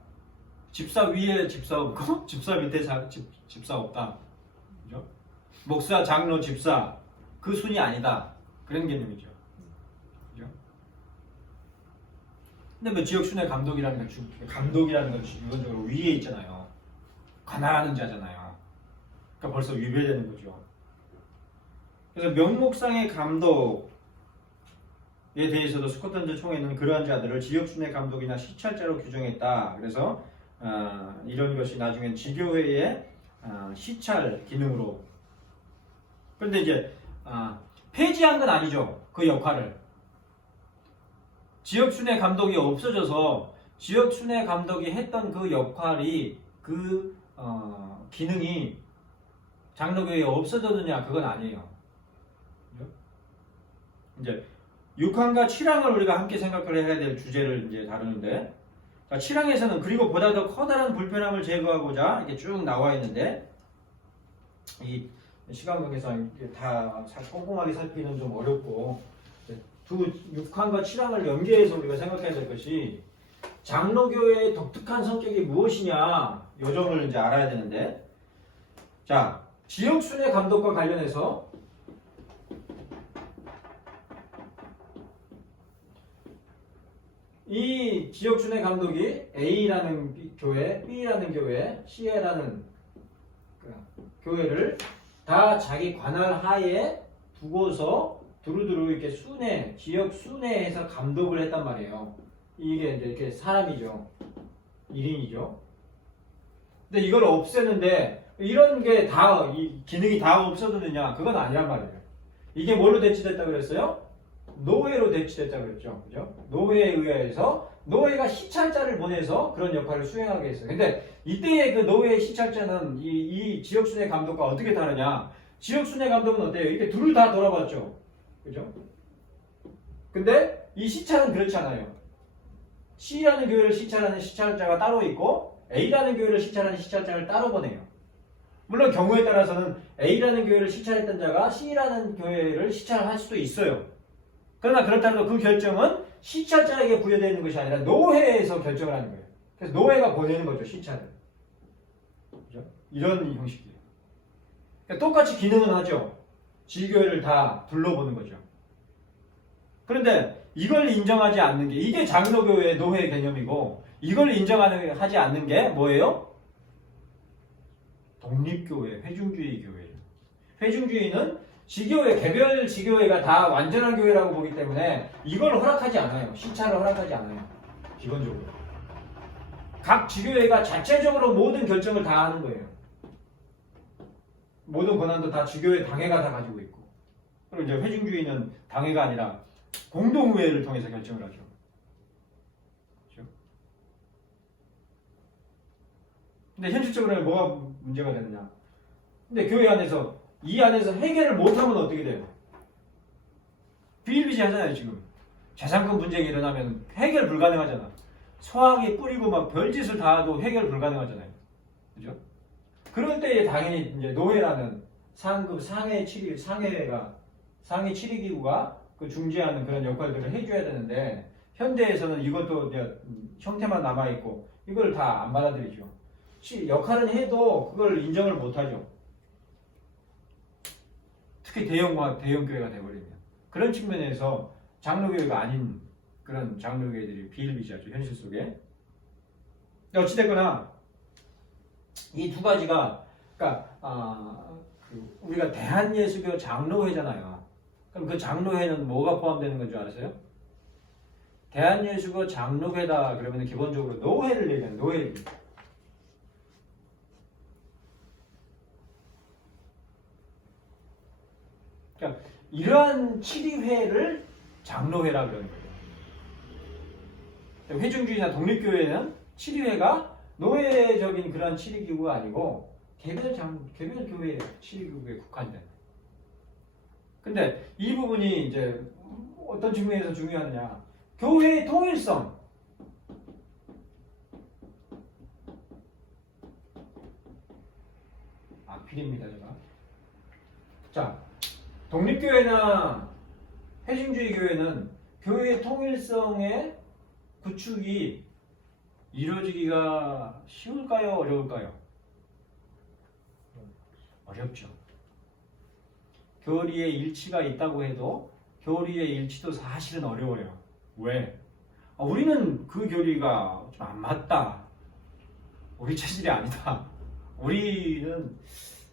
집사 위에 집사 없고 집사 밑에 집사 없다. 그죠? 목사, 장로, 집사 그 순이 아니다. 그런 개념이죠. 그죠? 근데 뭐 지역 순회 감독이라는 건 감독이라는 건 기본적으로 위에 있잖아요. 관할하는 자잖아요. 그러니까 벌써 위배되는 거죠. 그래서 명목상의 감독에 대해서도 스코틀랜드 총회는 그러한 자들을 지역순회 감독이나 시찰자로 규정했다. 그래서 이런 것이 나중엔 지교회의 시찰 기능으로. 그런데 이제 폐지한 건 아니죠. 그 역할을. 지역순회 감독이 없어져서 지역순회 감독이 했던 그 역할이 그 기능이 장로교회에 없어졌느냐 그건 아니에요. 이제 6항과 7항을 우리가 함께 생각을 해야 될 주제를 이제 다루는데 7항에서는 그리고 보다 더 커다란 불편함을 제거하고자 이렇게 쭉 나와 있는데 이 시간 관계상 다 꼼꼼하게 살피는 좀 어렵고 두 6항과 7항을 연계해서 우리가 생각해야 될 것이 장로교회의 독특한 성격이 무엇이냐 요 점을 이제 알아야 되는데 자 지역순회 감독과 관련해서 이 지역순회 감독이 A라는 교회, B라는 교회, C라는 교회를 다 자기 관할 하에 두고서 두루두루 이렇게 순회, 지역 순회에서 감독을 했단 말이에요. 이게 이제 이렇게 사람이죠. 1인이죠. 근데 이걸 없애는데 이런 게 다, 이 기능이 다 없어졌느냐? 그건 아니란 말이에요. 이게 뭘로 대치됐다 그랬어요? 노회로 대치됐다 그랬죠. 그죠? 노회에 의해서 노회가 시찰자를 보내서 그런 역할을 수행하게 했어요. 근데 이때의 그 노회의 시찰자는 이 지역순회 감독과 어떻게 다르냐? 지역순회 감독은 어때요? 이렇게 둘을 다 돌아봤죠. 그죠? 근데 이 시찰은 그렇지 않아요. C라는 교회를 시찰하는 시찰자가 따로 있고 A라는 교회를 시찰하는 시찰자를 따로 보내요. 물론 경우에 따라서는 A라는 교회를 시찰했던 자가 C라는 교회를 시찰할 수도 있어요. 그러나 그렇다고 그 결정은 시찰자에게 부여되어 있는 것이 아니라 노회에서 결정을 하는 거예요. 그래서 노회가 보내는 거죠, 시찰을. 그죠? 이런 형식이에요. 그러니까 똑같이 기능은 하죠. 지교회를 다 둘러보는 거죠. 그런데 이걸 인정하지 않는 게 이게 장로교회의 노회 개념이고 이걸 인정하지 않는 게 뭐예요? 독립교회, 회중주의 교회. 회중주의는 지교회, 개별 지교회가 다 완전한 교회라고 보기 때문에 이걸 허락하지 않아요. 시찰을 허락하지 않아요. 기본적으로. 각 지교회가 자체적으로 모든 결정을 다 하는 거예요. 모든 권한도 다 지교회 당회가 다 가지고 있고. 그리고 이제 회중주의는 당회가 아니라 공동의회를 통해서 결정을 하죠. 그렇죠? 근데 현실적으로 뭐가 문제가 되느냐? 근데 교회 안에서 이 안에서 해결을 못하면 어떻게 돼요? 비일비재하잖아요 지금. 재산권 분쟁이 일어나면 해결 불가능하잖아. 소학이 뿌리고 막 별짓을 다 해도 해결 불가능하잖아요. 그죠? 그럴 때에 당연히 이제 노회라는 상급 상해 치리기구가 그 중재하는 그런 역할들을 해줘야 되는데 현대에서는 이것도 이제 형태만 남아 있고 이걸 다 안 받아들이죠. 역할은 해도 그걸 인정을 못하죠. 특히 대형교회가 돼버리면 그런 측면에서 장로교회가 아닌 그런 장로교회들이 비일비재하죠. 현실 속에. 어찌됐거나 이 두 가지가 그러니까 우리가 대한예수교 장로회잖아요. 그럼 그 장로회는 뭐가 포함되는 건 줄 아세요? 대한예수교 장로회다 그러면 기본적으로 노회를 얘기하는 노회를. 그러니까 이러한 치리회를 장로회라 그러는 거예요. 회중주의나 독립교회는 치리회가 노회적인 그런 치리기구가 아니고 개별 교회 치리기구에 국한된. 근데 이 부분이 이제 어떤 측면에서 중요하냐? 교회의 통일성. 필입니다, 제가. 자, 독립교회나 회심주의 교회는 교회의 통일성의 구축이 이루어지기가 쉬울까요? 어려울까요? 어렵죠. 교리의 일치가 있다고 해도 교리의 일치도 사실은 어려워요. 왜? 우리는 그 교리가 좀 안 맞다. 우리 체질이 아니다. 우리는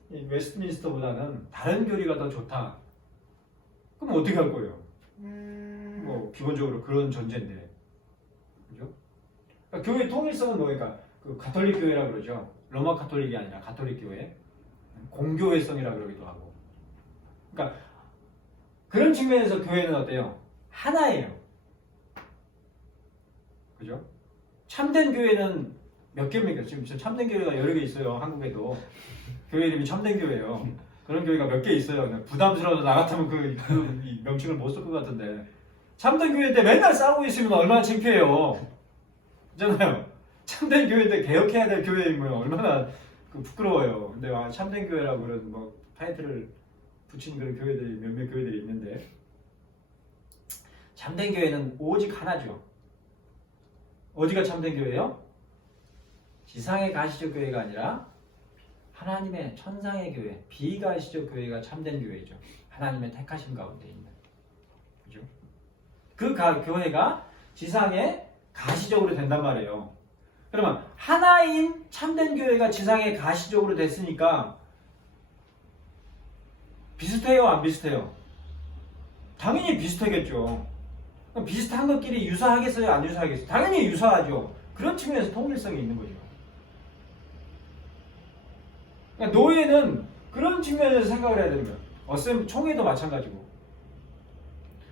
웨스트민스터보다는 다른 교리가 더 좋다. 그럼 어떻게 할 거예요? 뭐 기본적으로 그런 전제인데, 그죠? 그러니까 교회 통일성은 뭐니까 그 가톨릭 교회라 그러죠. 로마 가톨릭이 아니라 가톨릭 교회, 공교회성이라 그러기도 하고. 그러니까 그런 측면에서 교회는 어때요? 하나예요. 그죠? 참된 교회는 몇 개입니까? 지금 참된 교회가 여러 개 있어요. 한국에도 교회 이름이 참된 교회예요. 그런 교회가 몇 개 있어요. 부담스러워서 나 같으면 그 명칭을 못 쓸 것 같은데 참된 교회인데 맨날 싸우고 있으면 얼마나 창피해요. 그잖아요. 참된 교회인데 개혁해야 될 교회이면 얼마나 부끄러워요. 근데 참된 교회라고 그런 뭐 타이틀을 붙인 그런 교회들이 몇몇 교회들이 있는데 참된 교회는 오직 하나죠. 어디가 참된 교회예요? 지상의 가시적 교회가 아니라 하나님의 천상의 교회, 비가시적 교회가 참된 교회죠. 하나님의 택하신 가운데 있는. 그죠? 그 교회가 지상에 가시적으로 된단 말이에요. 그러면 하나인 참된 교회가 지상에 가시적으로 됐으니까 비슷해요? 안 비슷해요? 당연히 비슷하겠죠. 그럼 비슷한 것끼리 유사하겠어요? 안 유사하겠어요? 당연히 유사하죠. 그런 측면에서 통일성이 있는 거죠. 그러니까 노예는 그런 측면에서 생각을 해야 되는 거예요. 총회도 마찬가지고.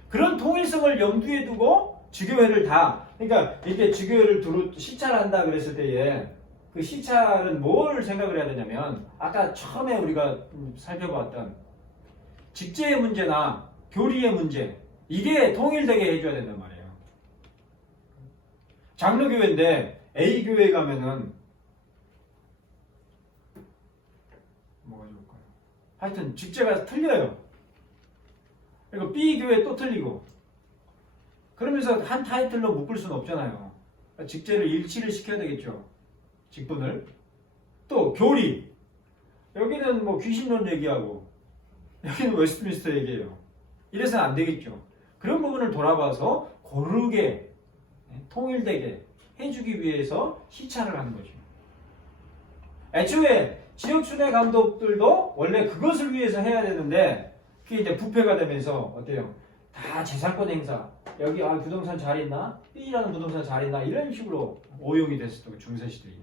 그런 통일성을 염두에 두고 주교회를 다, 그러니까 이렇게 주교회를 시찰을 한다 그랬을 때에 그 시찰은 뭘 생각을 해야 되냐면 아까 처음에 우리가 살펴봤던 직제의 문제나 교리의 문제, 이게 통일되게 해줘야 된단 말이에요. 장로교회인데 A교회에 가면은 뭐가 좋을까요? 하여튼 직제가 틀려요. 그리고 B교회 또 틀리고 그러면서 한 타이틀로 묶을 수는 없잖아요. 그러니까 직제를 일치를 시켜야 되겠죠. 직분을. 또 교리. 여기는 뭐 귀신론 얘기하고 여기는 웨스트민스터 얘기해요. 이래서는 안 되겠죠. 그런 부분을 돌아봐서 고르게 통일되게 해주기 위해서 시찰을 하는 거죠. 애초에 지역순회 감독들도 원래 그것을 위해서 해야 되는데 그게 이제 부패가 되면서 어때요? 다 재산권 행사. 여기 부동산 잘 있나? B라는 부동산 잘 있나? 이런 식으로 오용이 됐었던 중세시대에.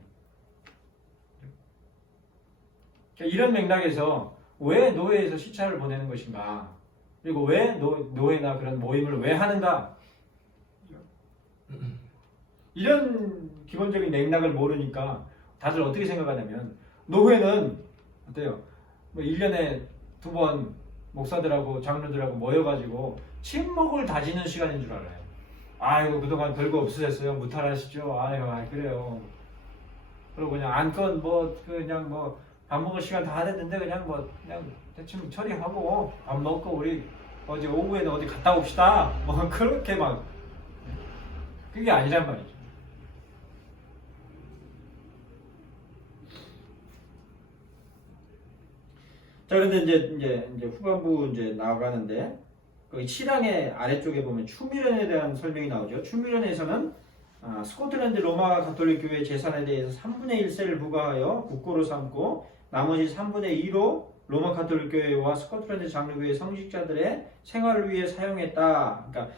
그러니까 이런 맥락에서 왜 노예에서 시찰을 보내는 것인가? 그리고 왜 노예나 그런 모임을 왜 하는가? 이런 기본적인 맥락을 모르니까 다들 어떻게 생각하냐면 노회는 어때요? 뭐 1년에 2번 목사들하고 장로들하고 모여가지고 친목을 다지는 시간인 줄 알아요. 아이고 그동안 별거 없으셨어요. 무탈하시죠? 아유 그래요. 그리고 그냥 안건 그냥 밥 먹을 시간 다 됐는데 그냥 대충 처리하고 밥 먹고 우리 어제 오후에는 어디 갔다 옵시다. 그렇게 그게 아니란 말이죠. 자, 그런데 이제 후반부 나아가는데 그 7항의 아래쪽에 보면 추미련에 대한 설명이 나오죠. 추미련에서는 스코틀랜드 로마 가톨릭 교회 재산에 대해서 3분의 1세를 부과하여 국고로 삼고 나머지 3분의 2로 로마 가톨릭 교회와 스코틀랜드 장로교회 성직자들의 생활을 위해 사용했다. 그러니까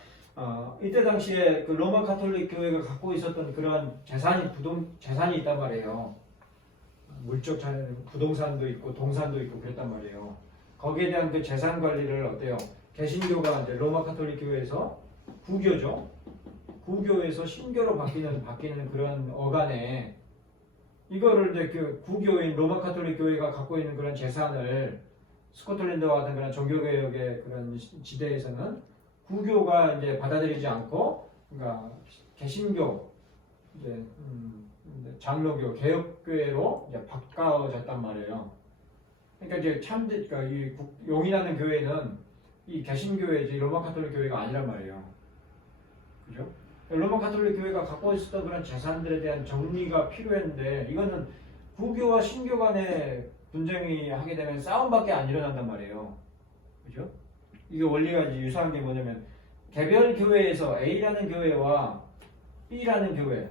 이때 당시에 그 로마 가톨릭 교회가 갖고 있었던 그런 재산이 있단 말이에요. 물적 부동산도 있고 동산도 있고 그랬단 말이에요. 거기에 대한 그 재산 관리를 어때요? 개신교가 이제 로마 가톨릭 교회에서 구교죠. 구교에서 신교로 바뀌는 그런 어간에 이거를 이제 그 구교인 로마 가톨릭 교회가 갖고 있는 그런 재산을 스코틀랜드와 같은 그런 종교개혁의 그런 지대에서는 구교가 이제 받아들이지 않고 그러니까 개신교 이제 장로교 개혁교회로 이제 바꿔졌단 말이에요. 그러니까 이제 그러니까 이 용인하는 교회는 이 개신교회지 로마 가톨릭 교회가 아니란 말이에요. 그죠? 로마 가톨릭 교회가 갖고 있었던 그런 재산들에 대한 정리가 필요했는데 이거는 구교와 신교 간의 분쟁이 하게 되면 싸움밖에 안 일어난단 말이에요. 그죠? 이게 원리가 이제 유사한 게 뭐냐면 개별 교회에서 A라는 교회와 B라는 교회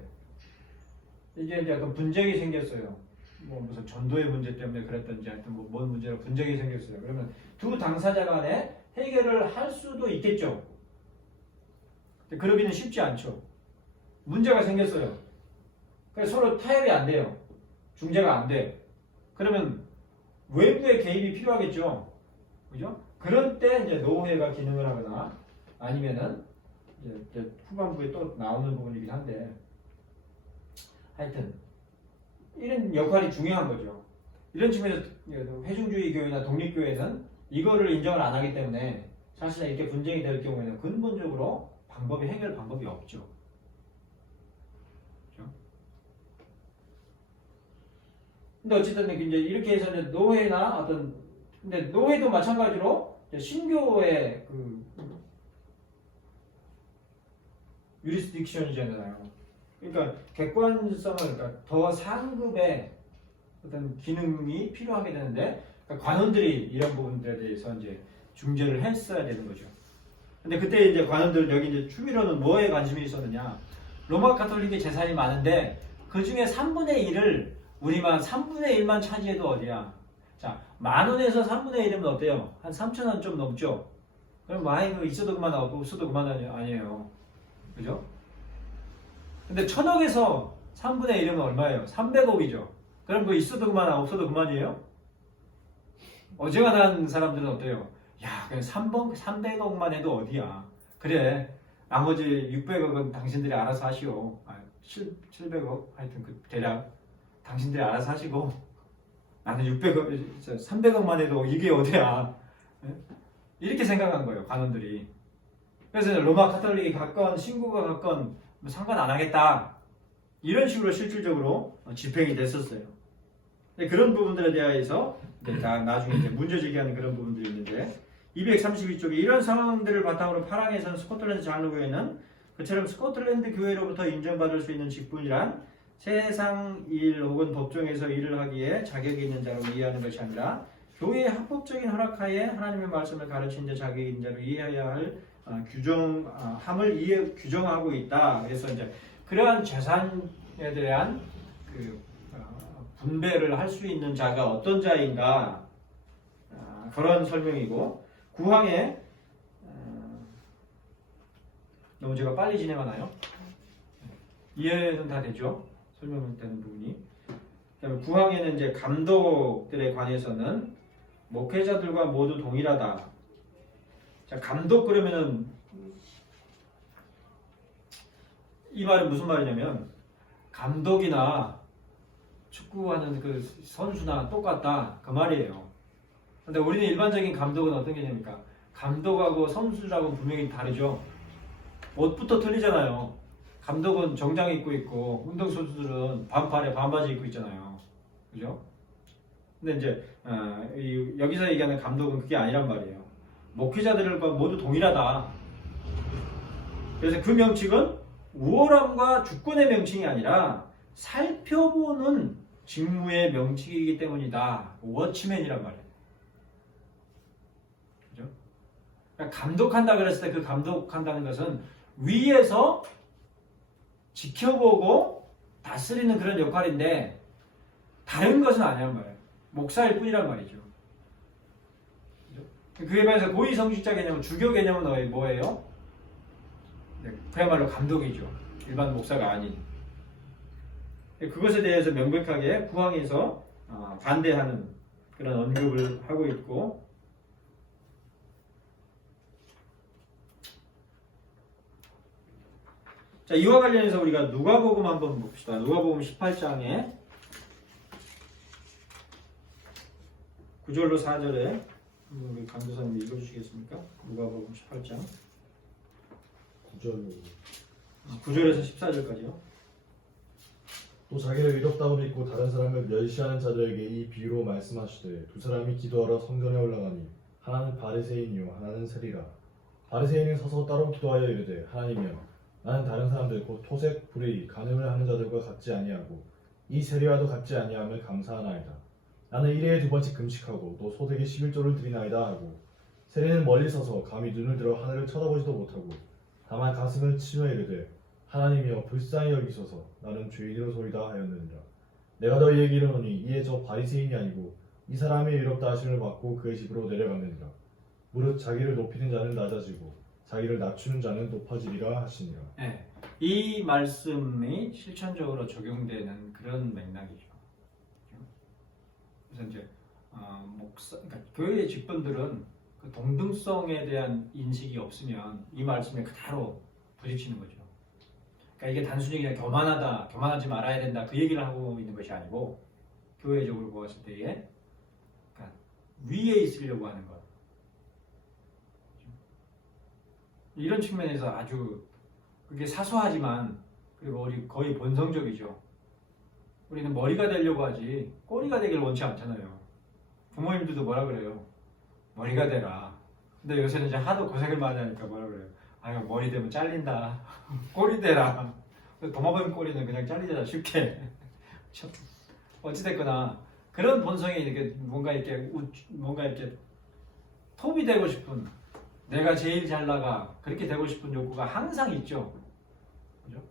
이게 이제 약간 분쟁이 생겼어요. 뭐 무슨 전도의 문제 때문에 그랬던지 하여튼 뭐 뭔 문제로 분쟁이 생겼어요. 그러면 두 당사자 간에 해결을 할 수도 있겠죠. 근데 그러기는 쉽지 않죠. 문제가 생겼어요. 그래서 서로 타협이 안 돼요. 중재가 안 돼. 그러면 외부의 개입이 필요하겠죠. 그죠? 그런 때 이제 노회가 기능을 하거나 아니면은 이제 후반부에 또 나오는 부분이긴 한데 하여튼 이런 역할이 중요한 거죠. 이런 측면에서 회중주의 교회나 독립교회는 이거를 인정을 안 하기 때문에 사실은 이렇게 분쟁이 될 경우에는 근본적으로 해결 방법이 없죠. 그렇죠? 근데 어쨌든 이제 이렇게 해서 이제 노회나 근데 노회도 마찬가지로 신교의 그 유리스딕션이잖아요. 그러니까 객관성을 그러니까 더 상급의 어떤 기능이 필요하게 되는데 그러니까 관원들이 이런 부분들에 대해서 이제 중재를 했어야 되는 거죠. 근데 그때 이제 관원들 여기 이제 추미로는 뭐에 관심이 있었느냐? 로마 가톨릭의 재산이 많은데 그 중에 3분의 1을 우리만 3분의 1만 차지해도 어디야? 자, 10,000원에서 3분의 1이면 어때요? 한 3,000원 좀 넘죠? 그럼 많이 있어도 그만 없어도 그만 아니에요. 그죠? 근데 1,000억에서 3분의 1이면 얼마예요? 300억이죠. 그럼 뭐 있어도 그만 없어도 그만이에요? 어제가 난 사람들은 어때요? 야, 그냥 300억만 해도 어디야? 그래, 나머지 600억은 당신들이 알아서 하시오. 700억 하여튼 그 대략 당신들이 알아서 하시고 나는 600억, 300억만 해도 이게 어디야? 이렇게 생각한 거예요, 관원들이. 그래서 로마 가톨릭이 갔건 신구가 갔건 뭐 상관 안 하겠다. 이런 식으로 실질적으로 집행이 됐었어요. 근데 그런 부분들에 대해서 나중에 이제 문제 제기하는 그런 부분들이 있는데 232쪽에 이런 상황들을 바탕으로 파랑에서는 스코틀랜드 장로교회는 그처럼 스코틀랜드 교회로부터 인정받을 수 있는 직분이란 세상 일 혹은 법정에서 일을 하기에 자격이 있는 자로 이해하는 것이 아니라 교회의 합법적인 허락하에 하나님의 말씀을 가르치는 데 자격이 있는 자로 이해해야 할 규정함을 규정하고 있다. 그래서 이제 그러한 재산에 대한 그 분배를 할 수 있는 자가 어떤 자인가 그런 설명이고 구항에 너무 제가 빨리 진행하나요? 이해는 다 되죠? 설명되는 부분이. 그다음에 구항에는 이제 감독들에 관해서는 목회자들과 모두 동일하다. 자, 감독 그러면은 이 말은 무슨 말이냐면 감독이나 축구하는 그 선수나 똑같다 그 말이에요. 근데 우리는 일반적인 감독은 어떤 개념입니까? 감독하고 선수라고는 분명히 다르죠. 옷부터 틀리잖아요. 감독은 정장 입고 있고 운동선수들은 반팔에 반바지 입고 있잖아요. 그죠? 근데 이제 여기서 얘기하는 감독은 그게 아니란 말이에요. 목회자들과 모두 동일하다. 그래서 그 명칭은 우월함과 주권의 명칭이 아니라 살펴보는 직무의 명칭이기 때문이다. 워치맨이란 말이에요. 그죠? 그러니까 감독한다 그랬을 때 그 감독한다는 것은 위에서 지켜보고 다스리는 그런 역할인데 다른 것은 아니란 말이에요. 목사일 뿐이란 말이죠. 그에 반해서 고위성직자 개념은 주교 개념은 뭐예요? 그야말로 감독이죠. 일반 목사가 아닌. 그것에 대해서 명백하게 구항에서 반대하는 그런 언급을 하고 있고 자, 이와 관련해서 우리가 누가복음 한번 봅시다. 누가복음 18장에 9절로 4절에 우리 강도사님 읽어주시겠습니까? 누가복음 18장 9절에서 14절까지요. 또 자기를 의롭다고 믿고 다른 사람을 멸시하는 자들에게 이 비유로 말씀하시되 두 사람이 기도하러 성전에 올라가니 하나는 바리새인이요 하나는 세리라. 바리새인은 서서 따로 기도하여 이르되 하나님이여 나는 다른 사람들 곧 토색, 불의, 간음을 하는 자들과 같지 아니하고 이 세리와도 같지 아니함을 감사하나이다. 나는 일회에 2번씩 금식하고 또 소득의 11조를 드리나이다 하고 세리는 멀리 서서 감히 눈을 들어 하늘을 쳐다보지도 못하고 다만 가슴을 치며 이르되 하나님이여 불쌍히 여기소서 나는 죄인이로소이다 하였느니라. 내가 너희에게 이르노니 이에 저 바리새인이 아니고 이 사람이 의롭다 하심을 받고 그의 집으로 내려갔느니라. 무릇 자기를 높이는 자는 낮아지고 자기를 낮추는 자는 높아지리라 하시니라. 네, 이 말씀이 실천적으로 적용되는 그런 맥락이죠. 그래서 이제 그러니까 교회의 직분들은 그 동등성에 대한 인식이 없으면 이 말씀에 그대로 부딪히는 거죠. 그러니까 이게 단순히 그냥 교만하다, 교만하지 말아야 된다 그 얘기를 하고 있는 것이 아니고 교회적으로 보았을 때에 그러니까 위에 있으려고 하는 것. 이런 측면에서 아주 그게 사소하지만 그리고 우리 거의 본성적이죠. 우리는 머리가 되려고 하지 꼬리가 되길 원치 않잖아요. 부모님들도 뭐라 그래요? 머리가 되라. 근데 요새는 이제 하도 고생을 많이 하니까 뭐라 그래요? 아유 머리 되면 잘린다. 꼬리 되라. 도마뱀 꼬리는 그냥 잘리잖아 쉽게. 어찌됐거나 그런 본성이 이렇게 뭔가 이렇게 톱이 되고 싶은 내가 제일 잘 나가 그렇게 되고 싶은 욕구가 항상 있죠. 그죠?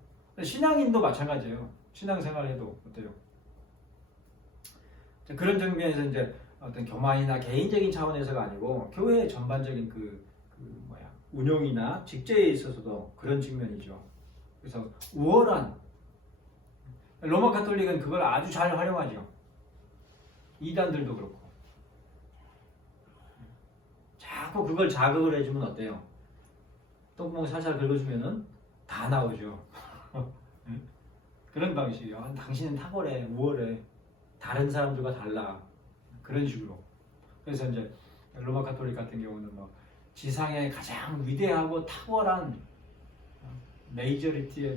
신앙인도 마찬가지예요. 신앙생활 해도 어때요? 그런 측면에서 이제 어떤 교만이나 개인적인 차원에서가 아니고 교회의 전반적인 운용이나 직제에 있어서도 그런 측면이죠. 그래서 우월한 로마 가톨릭은 그걸 아주 잘 활용하죠. 이단들도 그렇고 자꾸 그걸 자극을 해주면 어때요? 똥구멍 살살 긁어주면은 다 나오죠. 그런 방식이요. 당신은 탁월해, 우월해, 다른 사람들과 달라. 그런 식으로. 그래서 이제 로마 가톨릭 같은 경우는 뭐 지상의 가장 위대하고 탁월한 메이저리티의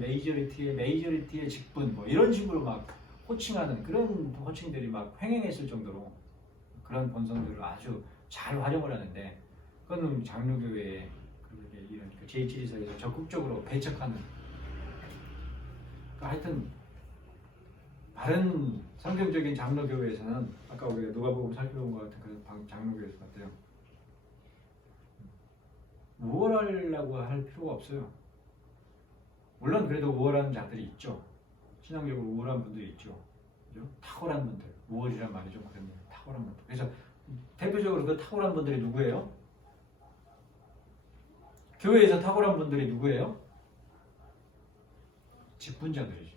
직분 뭐 이런 식으로 막 호칭하는 그런 호칭들이 막 횡행했을 정도로 그런 본성들을 아주 잘 활용을 하는데 그건 장로교회의 이런 제1지리서에서 적극적으로 배척하는 그러니까 하여튼 다른 성경적인 장로교회에서는 아까 우리가 누가복음 살펴본 것 같은 그런 장로교회에서 어때요? 우월하려고 할 필요가 없어요. 물론 그래도 우월한 자들이 있죠. 신앙적으로 우월한 분들이 있죠. 그죠? 탁월한 분들, 우월이란 말이 좀 그렇네요. 탁월한 분들. 그래서 대표적으로 그 탁월한 분들이 누구예요? 교회에서 탁월한 분들이 누구예요? 직분자들이죠.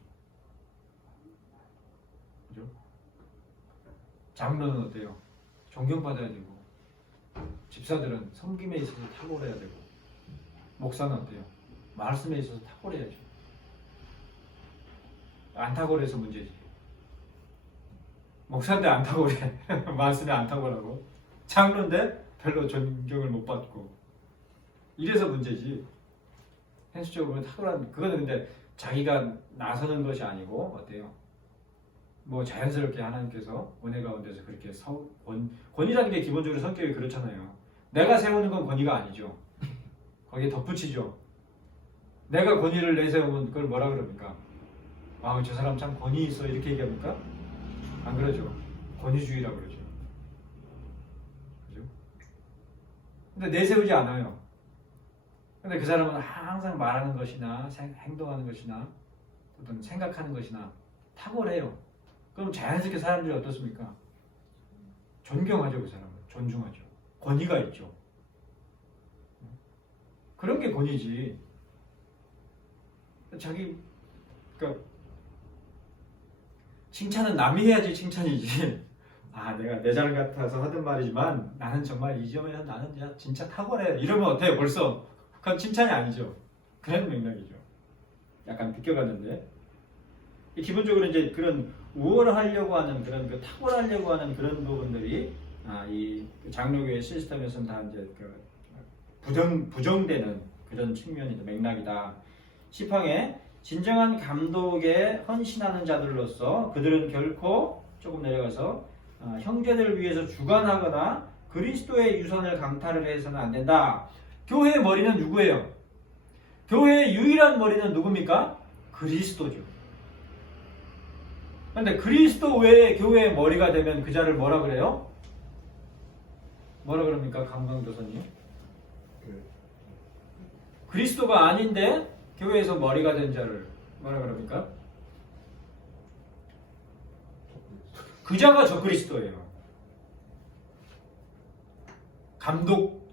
그죠? 장로는 어때요? 존경받아야 되고 집사들은 섬김에 있어서 탁월해야 되고 목사는 어때요? 말씀에 있어서 탁월해야죠. 안 탁월해서 문제지. 목사인데 안 탁월해. 말씀에 안 탁월하고 장로인데 별로 존경을 못 받고 이래서 문제지. 현실적으로 탁월한 그거는 근데 자기가 나서는 것이 아니고 어때요? 뭐 자연스럽게 하나님께서 은혜 가운데서 그렇게 권위라는 게 기본적으로 성격이 그렇잖아요. 내가 세우는 건 권위가 아니죠. 거기에 덧붙이죠. 내가 권위를 내세우면 그걸 뭐라 그럽니까? 아, 저 사람 참 권위 있어 이렇게 얘기합니까? 안 그러죠. 권위주의라고 그러죠. 그죠? 근데 내세우지 않아요. 근데 그 사람은 항상 말하는 것이나 행동하는 것이나 어떤 생각하는 것이나 탁월해요. 그럼 자연스럽게 사람들이 어떻습니까? 존경하죠. 그 사람을. 존중하죠. 권위가 있죠. 그런 게 권위지. 그러니까 칭찬은 남이 해야지 칭찬이지. 아, 내가 내 잘 같아서 하던 말이지만 나는 정말 이 점에서 나는 진짜 탁월해. 이러면 어때요? 벌써 그건 칭찬이 아니죠. 그런 맥락이죠. 약간 비껴갔는데 기본적으로 이제 그런 우월하려고 하는 그런 탁월하려고 하는 그런 부분들이 이 장로교의 시스템에서는 다 이제 부정되는 그런 측면이다, 맥락이다. 시팡에 진정한 감독에 헌신하는 자들로서 그들은 결코 조금 내려가서 형제들을 위해서 주관하거나 그리스도의 유선을 강탈을 해서는 안 된다. 교회의 머리는 누구예요? 교회의 유일한 머리는 누굽니까? 그리스도죠. 그런데 그리스도 외에 교회의 머리가 되면 그 자를 뭐라 그래요? 뭐라 그럽니까? 강강도사님? 그리스도가 아닌데 교회에서 머리가 된 자를 뭐라 그럽니까? 그 자가 저 그리스도예요. 감독,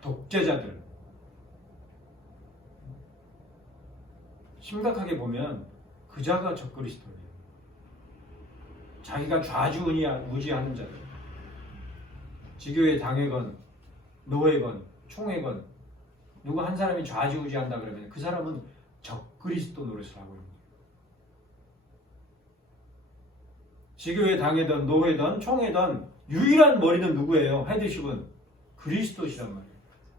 독재자들. 심각하게 보면 그 자가 저 그리스도예요. 자기가 좌지우지하는 자들. 지교의 당회건, 노회건, 총회건 누구 한 사람이 좌지우지한다 그러면 그 사람은 적 그리스도 노릇을 하고 있는 거예요. 지교의 당회든 노회든 총회든 유일한 머리는 누구예요? 헤드십은 그리스도시란 말이에요.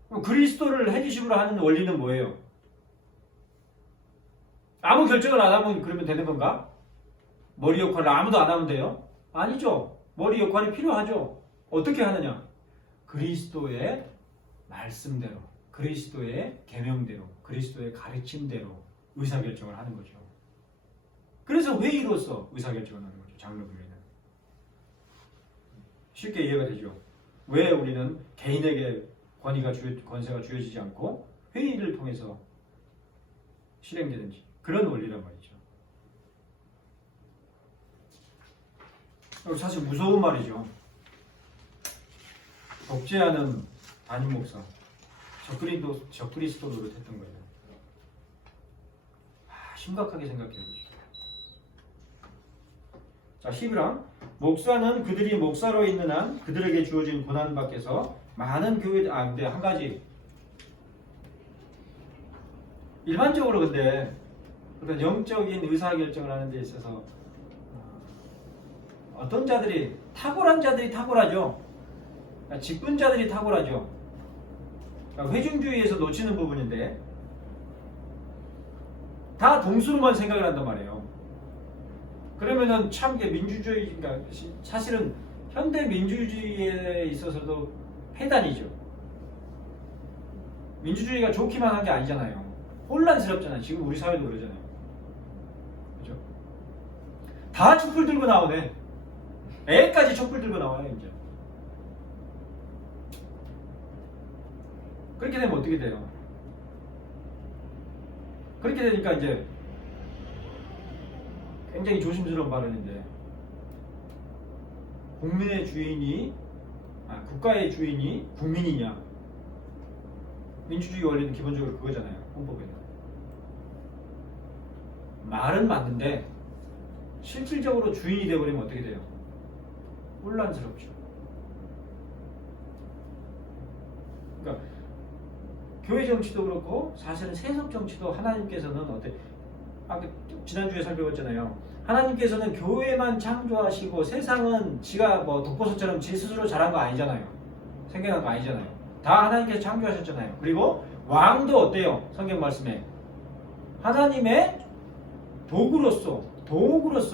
그럼 그리스도를 헤드십으로 하는 원리는 뭐예요? 아무 결정을 안 하면 그러면 되는 건가? 머리 역할을 아무도 안 하면 돼요? 아니죠. 머리 역할이 필요하죠. 어떻게 하느냐? 그리스도의 말씀대로, 그리스도의 계명대로, 그리스도의 가르침대로 의사결정을 하는 거죠. 그래서 회의로서 의사결정을 하는 거죠. 장로교회는. 쉽게 이해가 되죠. 왜 우리는 개인에게 권세가 주어지지 않고 회의를 통해서 실행되는지 그런 원리란 말이죠. 사실 무서운 말이죠. 독재하는 담임 목사 적그리스도 노릇했던 거예요. 심각하게 생각해요. 자, 11항 목사는 그들이 목사로 있는 한 그들에게 주어진 고난 밖에서 많은 교회 근데 한 가지 일반적으로 근데 어떤 영적인 의사결정을 하는 데 있어서 어떤 자들이 탁월한 자들이 탁월하죠. 직분자들이 탁월하죠. 회중주의에서 놓치는 부분인데 다 동수로만 생각을 한단 말이에요. 그러면은 참 민주주의, 그러니까 사실은 현대 민주주의에 있어서도 폐단이죠. 민주주의가 좋기만 한 게 아니잖아요. 혼란스럽잖아요. 지금 우리 사회도 그러잖아요. 그죠? 다 촛불 들고 나오네. 애까지 촛불 들고 나와요, 이제. 그렇게 되면 어떻게 돼요? 그렇게 되니까 이제 굉장히 조심스러운 발언인데 국가의 주인이 국민이냐? 민주주의 원리는 기본적으로 그거잖아요. 헌법에는. 말은 맞는데 실질적으로 주인이 되어버리면 어떻게 돼요? 혼란스럽죠. 그러니까 교회 정치도 그렇고 사실은 세속 정치도 하나님께서는 지난주에 살펴봤잖아요. 하나님께서는 교회만 창조하시고 세상은 지가 독보소처럼 지 스스로 잘한 거 아니잖아요. 생겨난 거 아니잖아요. 다 하나님께서 창조하셨잖아요. 그리고 왕도 어때요? 성경 말씀에 하나님의 도구로서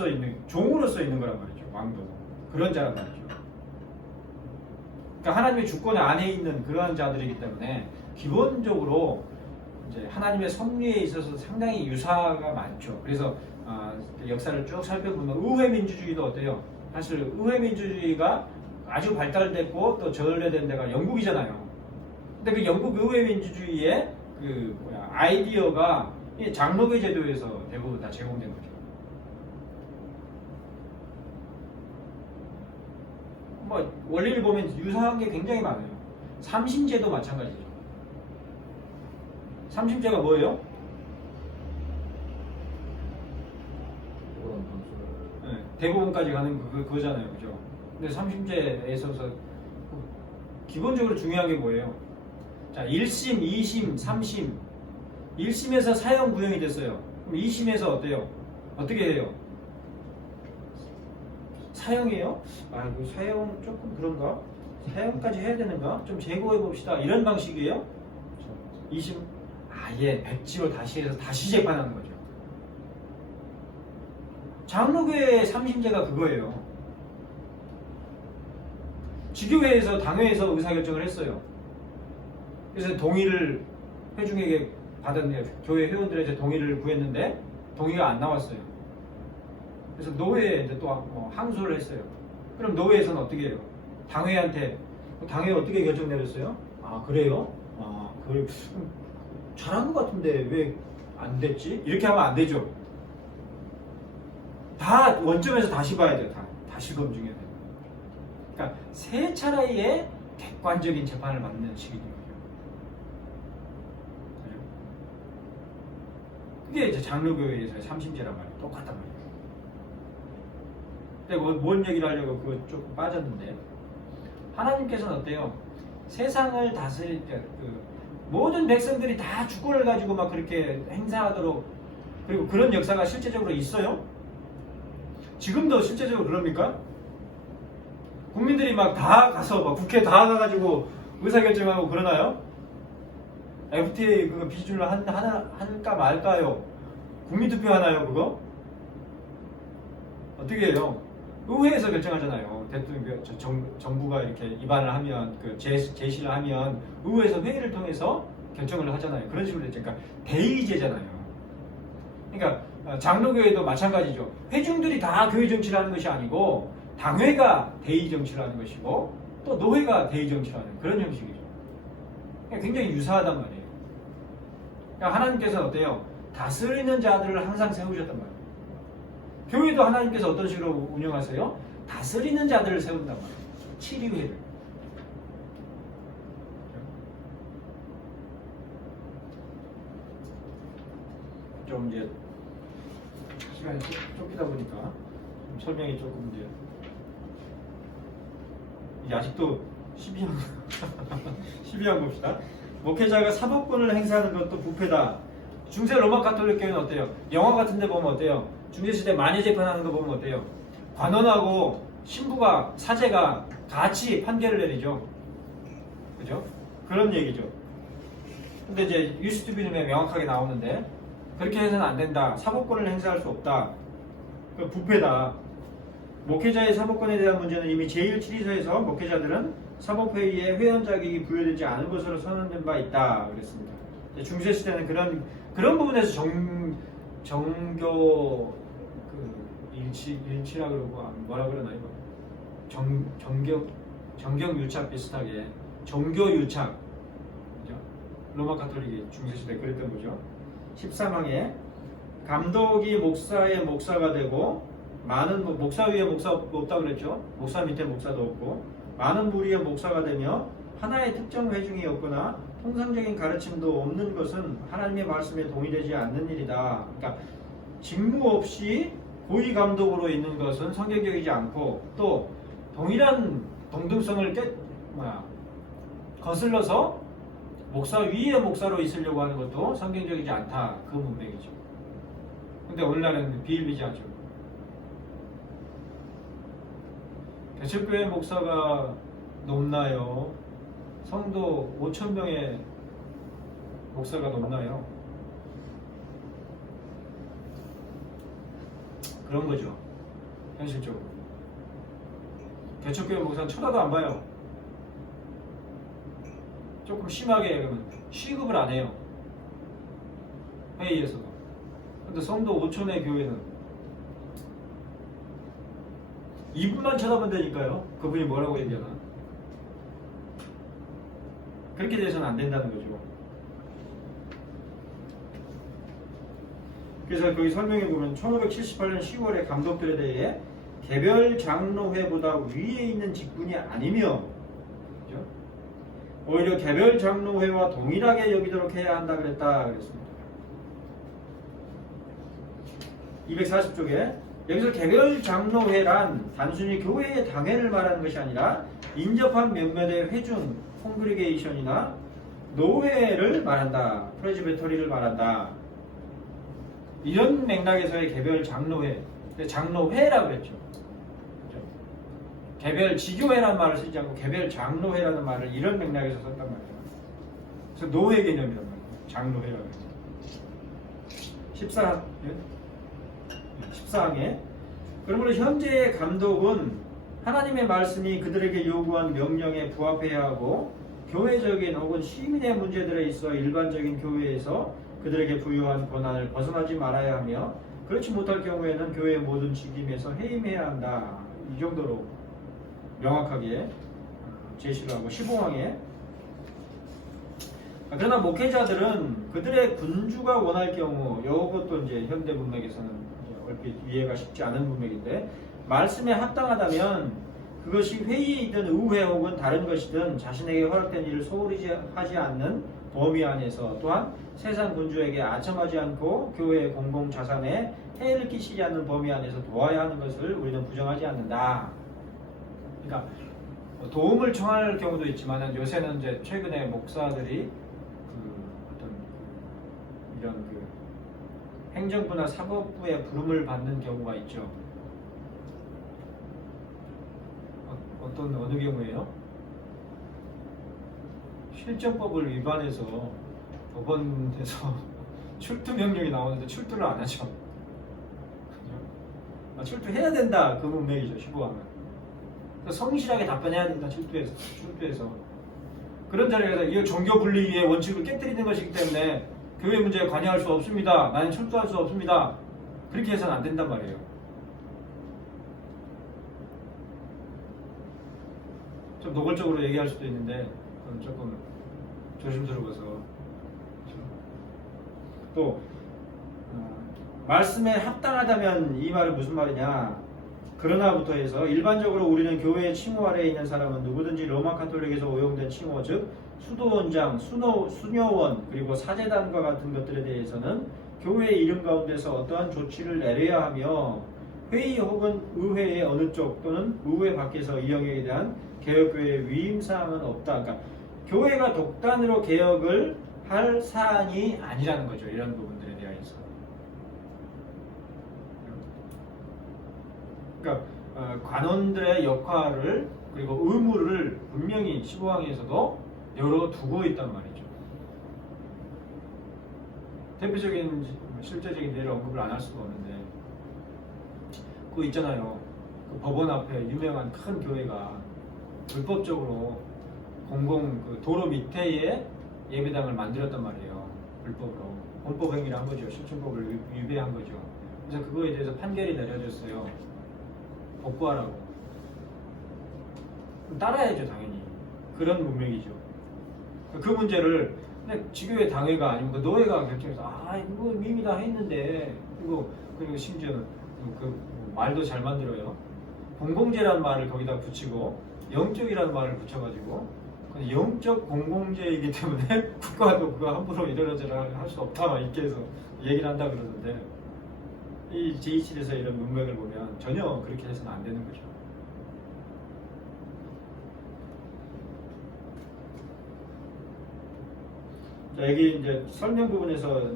있는, 종으로서 있는 거란 말이죠. 왕도 그런 자란 말이죠. 그러니까 하나님의 주권 안에 있는 그러한 자들이기 때문에 기본적으로 이제 하나님의 섭리에 있어서 상당히 유사가 많죠. 그래서 역사를 쭉 살펴보면 의회 민주주의도 어때요? 사실 의회 민주주의가 아주 발달됐고 또 전래된 데가 영국이잖아요. 근데 그 영국 의회 민주주의의 아이디어가 이 장로교 제도에서 대부분 다 제공된 거죠. 원리를 보면 유사한 게 굉장히 많아요. 삼신제도 마찬가지죠. 삼신제가 뭐예요? 네, 대부분까지 가는 그거잖아요. 그죠? 근데 삼신제에 있어서 기본적으로 중요한 게 뭐예요? 자, 1심, 2심, 3심. 1심에서 사형 구형이 됐어요. 그럼 2심에서 어때요? 어떻게 해요? 사형이에요? 아이고, 사형 조금 그런가? 사형까지 해야 되는가? 좀 재고해 봅시다. 이런 방식이에요? 2심 아예 백지로 다시 해서 다시 재판하는 거죠. 장로교의 삼심제가 그거예요. 지교회에서 당회에서 의사결정을 했어요. 그래서 동의를 회중에게 받았네요. 교회 회원들의 이제 동의를 구했는데 동의가 안 나왔어요. 그래서 노회에 이제 또 항소를 했어요. 그럼 노회에서는 어떻게 해요? 당회한테 당회 어떻게 결정 내렸어요? 아 그래요? 아 그래 잘한 것 같은데 왜 안 됐지? 이렇게 하면 안 되죠. 다 원점에서 다시 봐야 돼요. 다시 검증해야 돼요. 그러니까 세 차례의 객관적인 재판을 받는 식이죠. 그죠? 그게 이제 장로교회에서의 삼심제란 말이에요. 똑같단 말이에요. 근데 뭔 얘기를 하려고 그거 조금 빠졌는데 하나님께서는 어때요? 세상을 다스릴 때 모든 백성들이 다 주권을 가지고 막 그렇게 행사하도록 그리고 그런 역사가 실제적으로 있어요? 지금도 실제적으로 그럽니까? 국민들이 막 다 가서 막 국회 다 가가지고 의사결정하고 그러나요? FTA 그거 비준을 할까 말까요? 국민투표 하나요 그거? 어떻게 해요? 의회에서 결정하잖아요. 대통령 정부가 이렇게 입안을 하면 제시를 하면 의회에서 회의를 통해서 결정을 하잖아요. 그런 식으로 됐죠. 그러니까 대의제잖아요. 그러니까 장로교회도 마찬가지죠. 회중들이 다 교회 정치를 하는 것이 아니고 당회가 대의 정치를 하는 것이고 또 노회가 대의 정치를 하는 그런 형식이죠. 그러니까 굉장히 유사하단 말이에요. 그러니까 하나님께서는 어때요? 다스리는 자들을 항상 세우셨단 말이에요. 교회도 하나님께서 어떤 식으로 운영하세요? 다스리는 자들을 세운단 말이에요. 치리회를. 좀 이제 시간이 좁히다 보니까 좀 설명이 조금 이제 아직도 12장 봅시다. 목회자가 사법권을 행사하는 것도 부패다. 중세 로마 가톨릭 교회는 어때요? 영화 같은 데 보면 어때요? 중세시대 마녀 재판하는 거 보면 어때요? 관원하고 신부가 사제가 같이 판결을 내리죠. 그죠? 그런 얘기죠. 근데 이제 유스투비즘에 명확하게 나오는데 그렇게 해서는 안 된다. 사법권을 행사할 수 없다. 그 부패다. 목회자의 사법권에 대한 문제는 이미 제1치리서에서 목회자들은 사법회의에 회원 자격이 부여되지 않은 것으로 선언된 바 있다. 그랬습니다. 중세시대는 그런 부분에서 정교 일치라 그러고 뭐라 그러나 이거 정경 유착 비슷하게 종교 유착 그죠? 로마 가톨릭이 중세시대 그랬던 거죠. 13항에 감독이 목사의 목사가 되고 많은 목사 위에 목사 없다 그랬죠. 목사 밑에 목사도 없고 많은 무리의 목사가 되며 하나의 특정 회중이 없거나 통상적인 가르침도 없는 것은 하나님의 말씀에 동의되지 않는 일이다. 그러니까 직무 없이 고위 감독으로 있는 것은 성경적이지 않고 또 동일한 동등성을 거슬러서 목사 위에 목사로 있으려고 하는 것도 성경적이지 않다. 그 문맥이죠. 근데 오늘날은 비일비재하죠. 개척교회 목사가 높나요? 성도 5,000명의 목사가 높나요? 그런 거죠. 현실적으로. 개척교회 목사는 쳐다도 안 봐요. 조금 심하게 그러면 취급을 안 해요. 회의에서도. 근데 성도 5,000의 교회는 이분만 쳐다본다니까요. 그분이 뭐라고 얘기하나. 그렇게 돼서는 안 된다는 거죠. 그래서 거기 설명해 보면 1578년 10월에 감독들에 대해 개별 장로회보다 위에 있는 직분이 아니며 그죠? 오히려 개별 장로회와 동일하게 여기도록 해야 한다 그랬다 그랬습니다. 240쪽에 여기서 개별 장로회란 단순히 교회의 당회를 말하는 것이 아니라 인접한 몇몇의 회중, 콩그리게이션이나 노회를 말한다. 프레즈베터리를 말한다. 이런 맥락에서의 개별 장로회, 장로회라고 그랬죠. 그렇죠? 개별 지교회라는 말을 쓰지 않고 개별 장로회라는 말을 이런 맥락에서 썼단 말이에요. 그래서 노회 개념이란 말이에요. 장로회라고 해서. 14항에 그러므로 현재의 감독은 하나님의 말씀이 그들에게 요구한 명령에 부합해야 하고 교회적인 혹은 시민의 문제들에 있어 일반적인 교회에서 그들에게 부여한 권한을 벗어나지 말아야 하며 그렇지 못할 경우에는 교회의 모든 직임에서 해임해야 한다. 이 정도로 명확하게 제시를 하고 15항에 그러나 목회자들은 그들의 군주가 원할 경우 이것도 이제 현대 문맥에서는 이제 얼핏 이해가 쉽지 않은 문맥인데 말씀에 합당하다면 그것이 회의이든 의회 혹은 다른 것이든 자신에게 허락된 일을 소홀히 하지 않는 범위 안에서 또한 세상 군주에게 아첨하지 않고 교회의 공공 자산에 해를 끼치지 않는 범위 안에서 도와야 하는 것을 우리는 부정하지 않는다. 그러니까 도움을 청할 경우도 있지만 요새는 이제 최근에 목사들이 어떤 이런 행정부나 사법부의 부름을 받는 경우가 있죠. 어느 경우에요? 실정법을 위반해서 법원에서 출두 명령이 나오는데 출두를 안 하죠. 출두해야 된다. 그 문맥이죠. 15항은. 성실하게 답변해야 된다. 출두해서. 그런 자리에서 이 종교 분리의 원칙을 깨뜨리는 것이기 때문에 교회 문제에 관여할 수 없습니다. 나는 출두할 수 없습니다. 그렇게 해서는 안 된단 말이에요. 좀 노골적으로 얘기할 수도 있는데 그건 조금 조심스러워서. 또 말씀에 합당하다면 이 말은 무슨 말이냐? 그러나부터 해서 일반적으로 우리는 교회의 칭호 아래에 있는 사람은 누구든지 로마 카톨릭에서 오용된 칭호 즉 수도원장, 수녀원 그리고 사제단과 같은 것들에 대해서는 교회의 이름 가운데서 어떠한 조치를 내려야 하며 회의 혹은 의회의 어느 쪽 또는 의회 밖에서 이 영역에 대한 개혁교회의 위임사항은 없다. 그러니까 교회가 독단으로 개혁을 할 사안이 아니라는 거죠. 이런 부분들에 대해서. 그러니까 관원들의 역할을 그리고 의무를 분명히 15항에서도 열어두고 있단 말이죠. 대표적인 실제적인 예를 언급을 안 할 수가 없는데 그거 있잖아요. 그 법원 앞에 유명한 큰 교회가 불법적으로 도로 밑에에 예배당을 만들었단 말이에요. 불법으로. 범법 행위를 한 거죠. 실천법을 위배한 거죠. 그래서 그거에 대해서 판결이 내려졌어요. 복구하라고. 따라야죠, 당연히. 그런 문맥이죠. 그 문제를 지교회 당회가 아니면 그 노회가 결정해서 이거 이미 다 했는데 그리고 심지어는 말도 잘 만들어요. 공공재라는 말을 거기다 붙이고 영적이라는 말을 붙여가지고 영적 공공재이기 때문에 국가도 그거 함부로 이러저러 할 수 없다 이렇게 해서 얘기를 한다 그러는데 이 제27에서 이런 문맥을 보면 전혀 그렇게 해서는 안 되는 거죠. 자, 여기 이제 설명 부분에서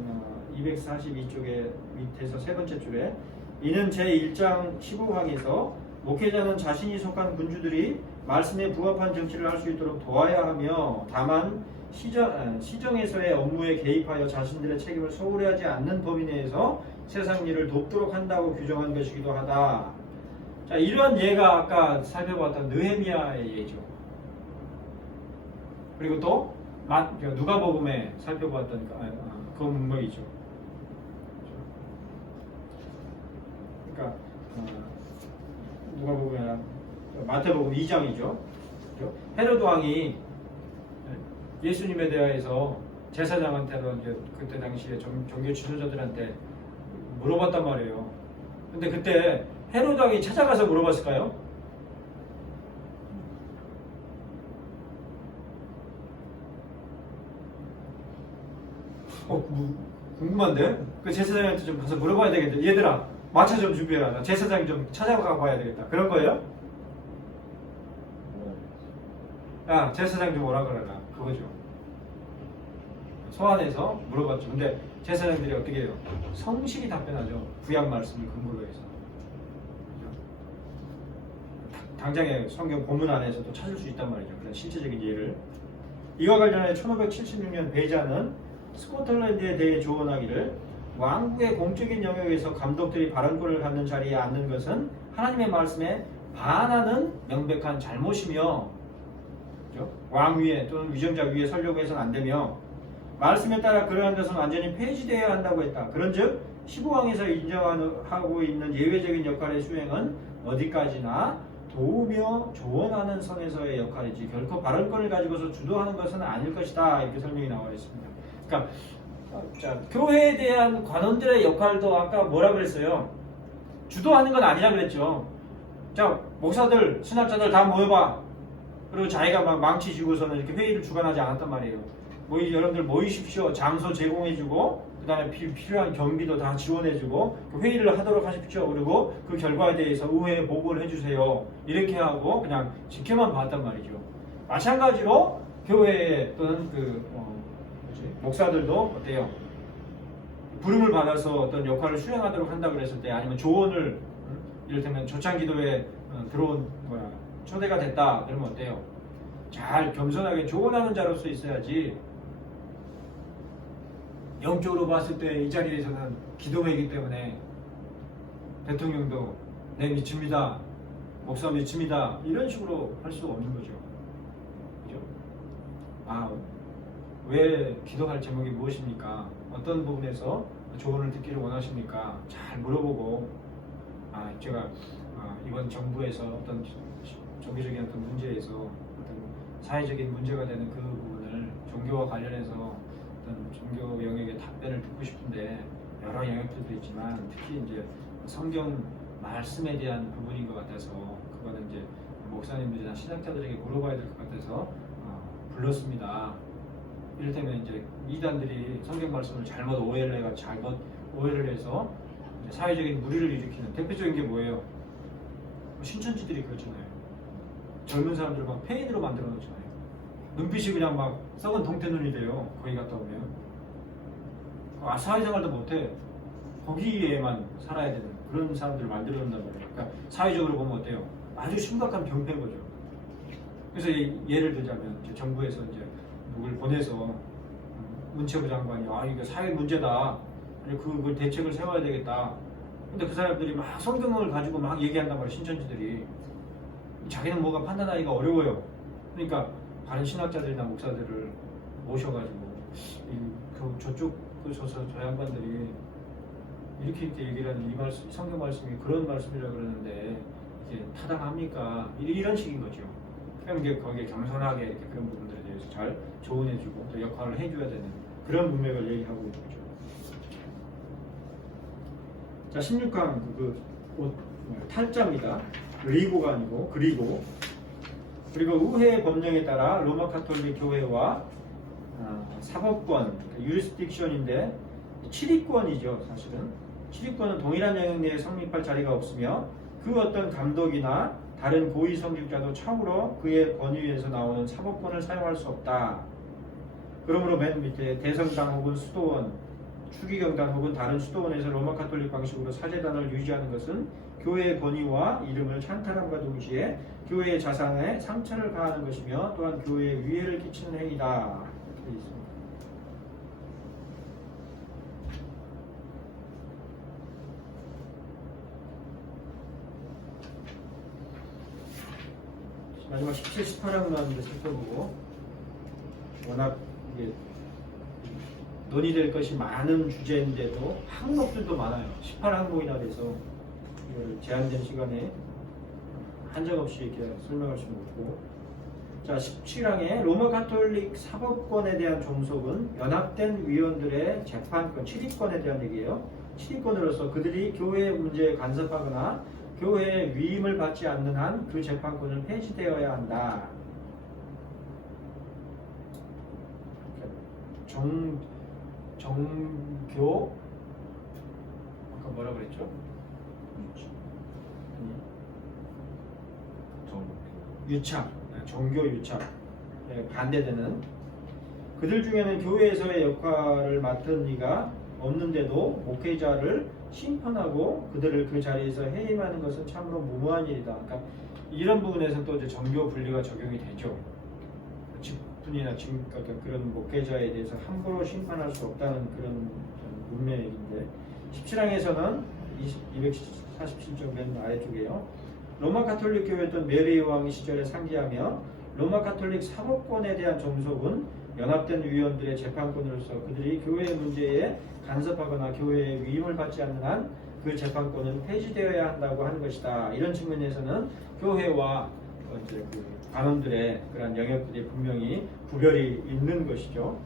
242쪽에 밑에서 세 번째 줄에 이는 제1장 15항에서 목회자는 자신이 속한 군주들이 말씀에 부합한 정치를 할 수 있도록 도와야 하며 다만 시정에서의 업무에 개입하여 자신들의 책임을 소홀히 하지 않는 범위 내에서 세상 일을 돕도록 한다고 규정한 것이기도 하다. 자, 이러한 예가 아까 살펴봤던 느헤미야의 예죠. 그리고 또 누가복음에 살펴봤던 그 문맥이죠. 그러니까 누가복음이나 마태복음 2장이죠. 헤로드 왕이 예수님에 대해서 제사장한테도 이제 그때 당시에 종교 지도자들한테 물어봤단 말이에요. 근데 그때 헤로드 왕이 찾아가서 물어봤을까요? 궁금한데? 그 제사장한테 좀 가서 물어봐야 되겠다. 얘들아, 마차 좀 준비해라. 나 제사장 좀 찾아가 봐야 되겠다. 그런 거예요? 야, 제사장 좀 오라 그래라. 그거죠. 소환해서 물어봤죠. 근데 제사장들이 어떻게 해요? 성실히 답변하죠. 구약 말씀을 근거로 해서. 당장의 성경 본문 안에서도 찾을 수 있단 말이죠. 그런 실제적인 예를. 이와 관련해 1576년 베자는 스코틀랜드에 대해 조언하기를 왕국의 공적인 영역에서 감독들이 발언권을 갖는 자리에 앉는 것은 하나님의 말씀에 반하는 명백한 잘못이며, 그죠? 왕 위에 또는 위정자 위에 서려고 해서는 안 되며, 말씀에 따라 그러한 것은 완전히 폐지되어야 한다고 했다. 그런즉 15왕에서 인정하고 있는 예외적인 역할의 수행은 어디까지나 도우며 조언하는 선에서의 역할이지 결코 발언권을 가지고서 주도하는 것은 아닐 것이다. 이렇게 설명이 나와 있습니다. 그러니까 자, 교회에 대한 관원들의 역할도 아까 뭐라 그랬어요? 주도하는 건 아니라 그랬죠. 자, 목사들, 신학자들 다 모여봐. 그리고 자기가 막 망치 쥐고서는 이렇게 회의를 주관하지 않았단 말이에요. 여러분들 모이십시오. 장소 제공해주고, 그 다음에 필요한 경비도 다 지원해주고, 회의를 하도록 하십시오. 그리고 그 결과에 대해서 의회에 보고를 해주세요. 이렇게 하고 그냥 지켜만 봤단 말이죠. 마찬가지로 교회에 또는 목사들도 어때요? 부름을 받아서 어떤 역할을 수행하도록 한다 그랬을 때, 아니면 조언을, 이를테면 조창기도에 들어온 초대가 됐다 그러면 어때요? 잘 겸손하게 조언하는 자로서 있어야지. 영적으로 봤을 때 이 자리에서는 기도회이기 때문에 대통령도 내 믿습니다, 목사 믿습니다, 이런 식으로 할 수 없는 거죠. 그죠? 왜 기도할 제목이 무엇입니까? 어떤 부분에서 조언을 듣기를 원하십니까? 잘 물어보고, 제가 이번 정부에서 어떤 정기적인 어떤 문제에서 어떤 사회적인 문제가 되는 그 부분을 종교와 관련해서 어떤 종교 영역의 답변을 듣고 싶은데, 여러 영역들도 있지만 특히 이제 성경 말씀에 대한 부분인 것 같아서, 그거는 이제 목사님들이나 신학자들에게 물어봐야 될 것 같아서 불렀습니다. 이를테면 이제 이단들이 성경 말씀을 잘못 오해를 해서 이제 사회적인 무리를 일으키는 대표적인 게 뭐예요? 신천지들이 그렇잖아요. 젊은 사람들 막 폐인으로 만들어 놓잖아요. 눈빛이 그냥 막 썩은 동태눈이 돼요. 거기 갔다 오면. 사회생활도 못해. 거기에만 살아야 되는 그런 사람들을 만들어 놓는단 말이에요. 그러니까 사회적으로 보면 어때요? 아주 심각한 병폐인 거죠. 그래서 예를 들자면 이제 정부에서 이제 누굴 보내서 문체부 장관이 이거 사회 문제다. 그걸 대책을 세워야 되겠다. 근데 그 사람들이 막 성경을 가지고 막 얘기한단 말이에요. 신천지들이. 자기는 뭐가 판단하기가 어려워요. 그러니까 다른 신학자들이나 목사들을 모셔가지고 저쪽 저 양반들이 이렇게 얘기를 하는 이 말씀, 성경 말씀이 그런 말씀이라 그러는데 이게 타당합니까? 이런 식인 거죠. 그럼 이게 거기에 겸손하게 이렇게 그런 부분들에 대해서 잘 조언해주고 또 역할을 해줘야 되는 그런 문맥을 얘기하고 있는 거죠. 자, 16강 탈자입니다. 리고가 아니고 그리고 의회 법령에 따라 로마 카톨릭 교회와 사법권, 유리스딕션인데 7위권이죠. 사실은 7위권은 동일한 영역 내에 성립할 자리가 없으며 그 어떤 감독이나 다른 고위 성직자도 참으로 그의 권위에서 나오는 사법권을 사용할 수 없다. 그러므로 맨 밑에 대성당 혹은 수도원, 추기경단 혹은 다른 수도원에서 로마 카톨릭 방식으로 사제단을 유지하는 것은 교회의 권위와 이름을 찬탈함과 동시에 교회의 자산에 상처를 가하는 것이며 또한 교회에 위해를 끼치는 행위다. 이렇게 되어 있습니다. 마지막 17, 18항 나왔는데 살펴보고, 워낙 이게 논의될 것이 많은 주제인데도 항목들도 많아요. 18항목이나 돼서 이걸 제한된 시간에 한정없이 이렇게 설명할 수는 없고. 자, 17항에 로마 카톨릭 사법권에 대한 종속은 연합된 위원들의 재판권, 7위권에 대한 얘기예요. 7위권으로서 그들이 교회 문제에 간섭하거나 교회의 위임을 받지 않는 한 그 재판권은 폐지되어야 한다. 정교 아까 뭐라 그랬죠? 유착, 정교 유착 반대되는 그들 중에는 교회에서의 역할을 맡은 이가 없는데도 목회자를 심판하고 그들을 그 자리에서 해임하는 것은 참으로 무모한 일이다. 그러니까 이런 부분에서 또 이제 정교 분리가 적용이 되죠. 직분이나 그런 목회자에 대해서 함부로 심판할 수 없다는 그런 문맥인데 17항에서는 247쪽 맨 아래쪽에요. 로마 가톨릭 교회였던 메리 왕 시절에 상기하며 로마 가톨릭 사법권에 대한 종속은 연합된 위원들의 재판권으로서 그들이 교회 문제에 간섭하거나 교회의 위임을 받지 않는 한 그 재판권은 폐지되어야 한다고 하는 것이다. 이런 측면에서는 교회와 이제 그 관원들의 그런 영역들이 분명히 구별이 있는 것이죠.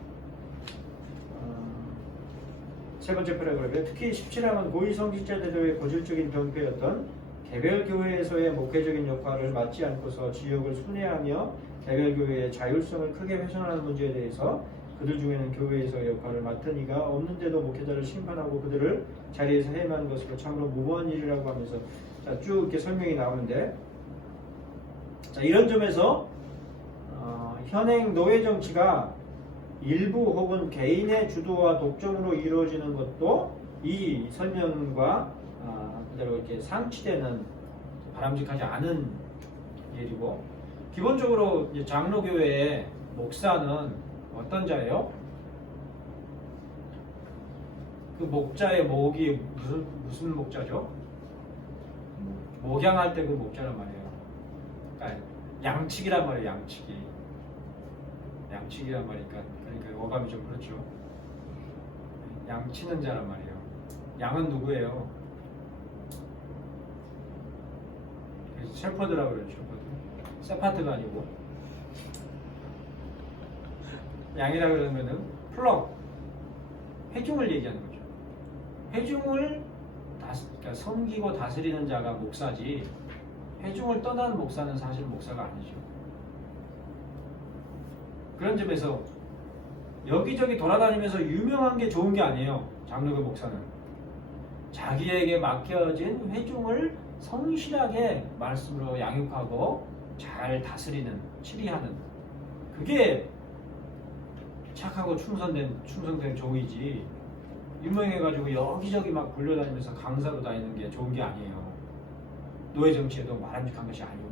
세 번째 패러그래프에 특히 17항은 고위성직자 제도의 고질적인 병폐였던 개별 교회에서의 목회적인 역할을 맡지 않고서 지역을 순회하며 개별 교회의 자율성을 크게 훼손하는 문제에 대해서 그들 중에는 교회에서의 역할을 맡은 이가 없는데도 목회자를 심판하고 그들을 자리에서 해임하는 것으로 참으로 무모한 일이라고 하면서 쭉 이렇게 설명이 나오는데, 자, 이런 점에서 현행 노예 정치가 일부 혹은 개인의 주도와 독점으로 이루어지는 것도 이 설명과 그대로 이렇게 상치되는 바람직하지 않은 일이고, 기본적으로 이제 장로교회의 목사는 어떤 자예요? 그 목자의 목이 무슨 목자죠? 목양할 때 그 목자란 말이에요. 그러니까 양치기란 말이에요. 양치기란 말이니까 그러니까 어감이 좀 그렇죠. 양치는 자란 말이에요. 양은 누구예요? 셰퍼드라고 그러죠. 세파트가 아니고 양이라 그러면은 플럭 회중을 얘기하는 거죠. 회중을 그러니까 섬기고 다스리는 자가 목사지, 회중을 떠난 목사는 사실 목사가 아니죠. 그런 점에서 여기저기 돌아다니면서 유명한 게 좋은 게 아니에요. 장로교 목사는 자기에게 맡겨진 회중을 성실하게 말씀으로 양육하고 잘 다스리는, 치리하는, 그게 착하고 충성된 종이지, 유명해가지고 여기저기 막 굴려다니면서 강사로 다니는 게 좋은 게 아니에요. 노예 정치에도 바람직한 것이 아니고.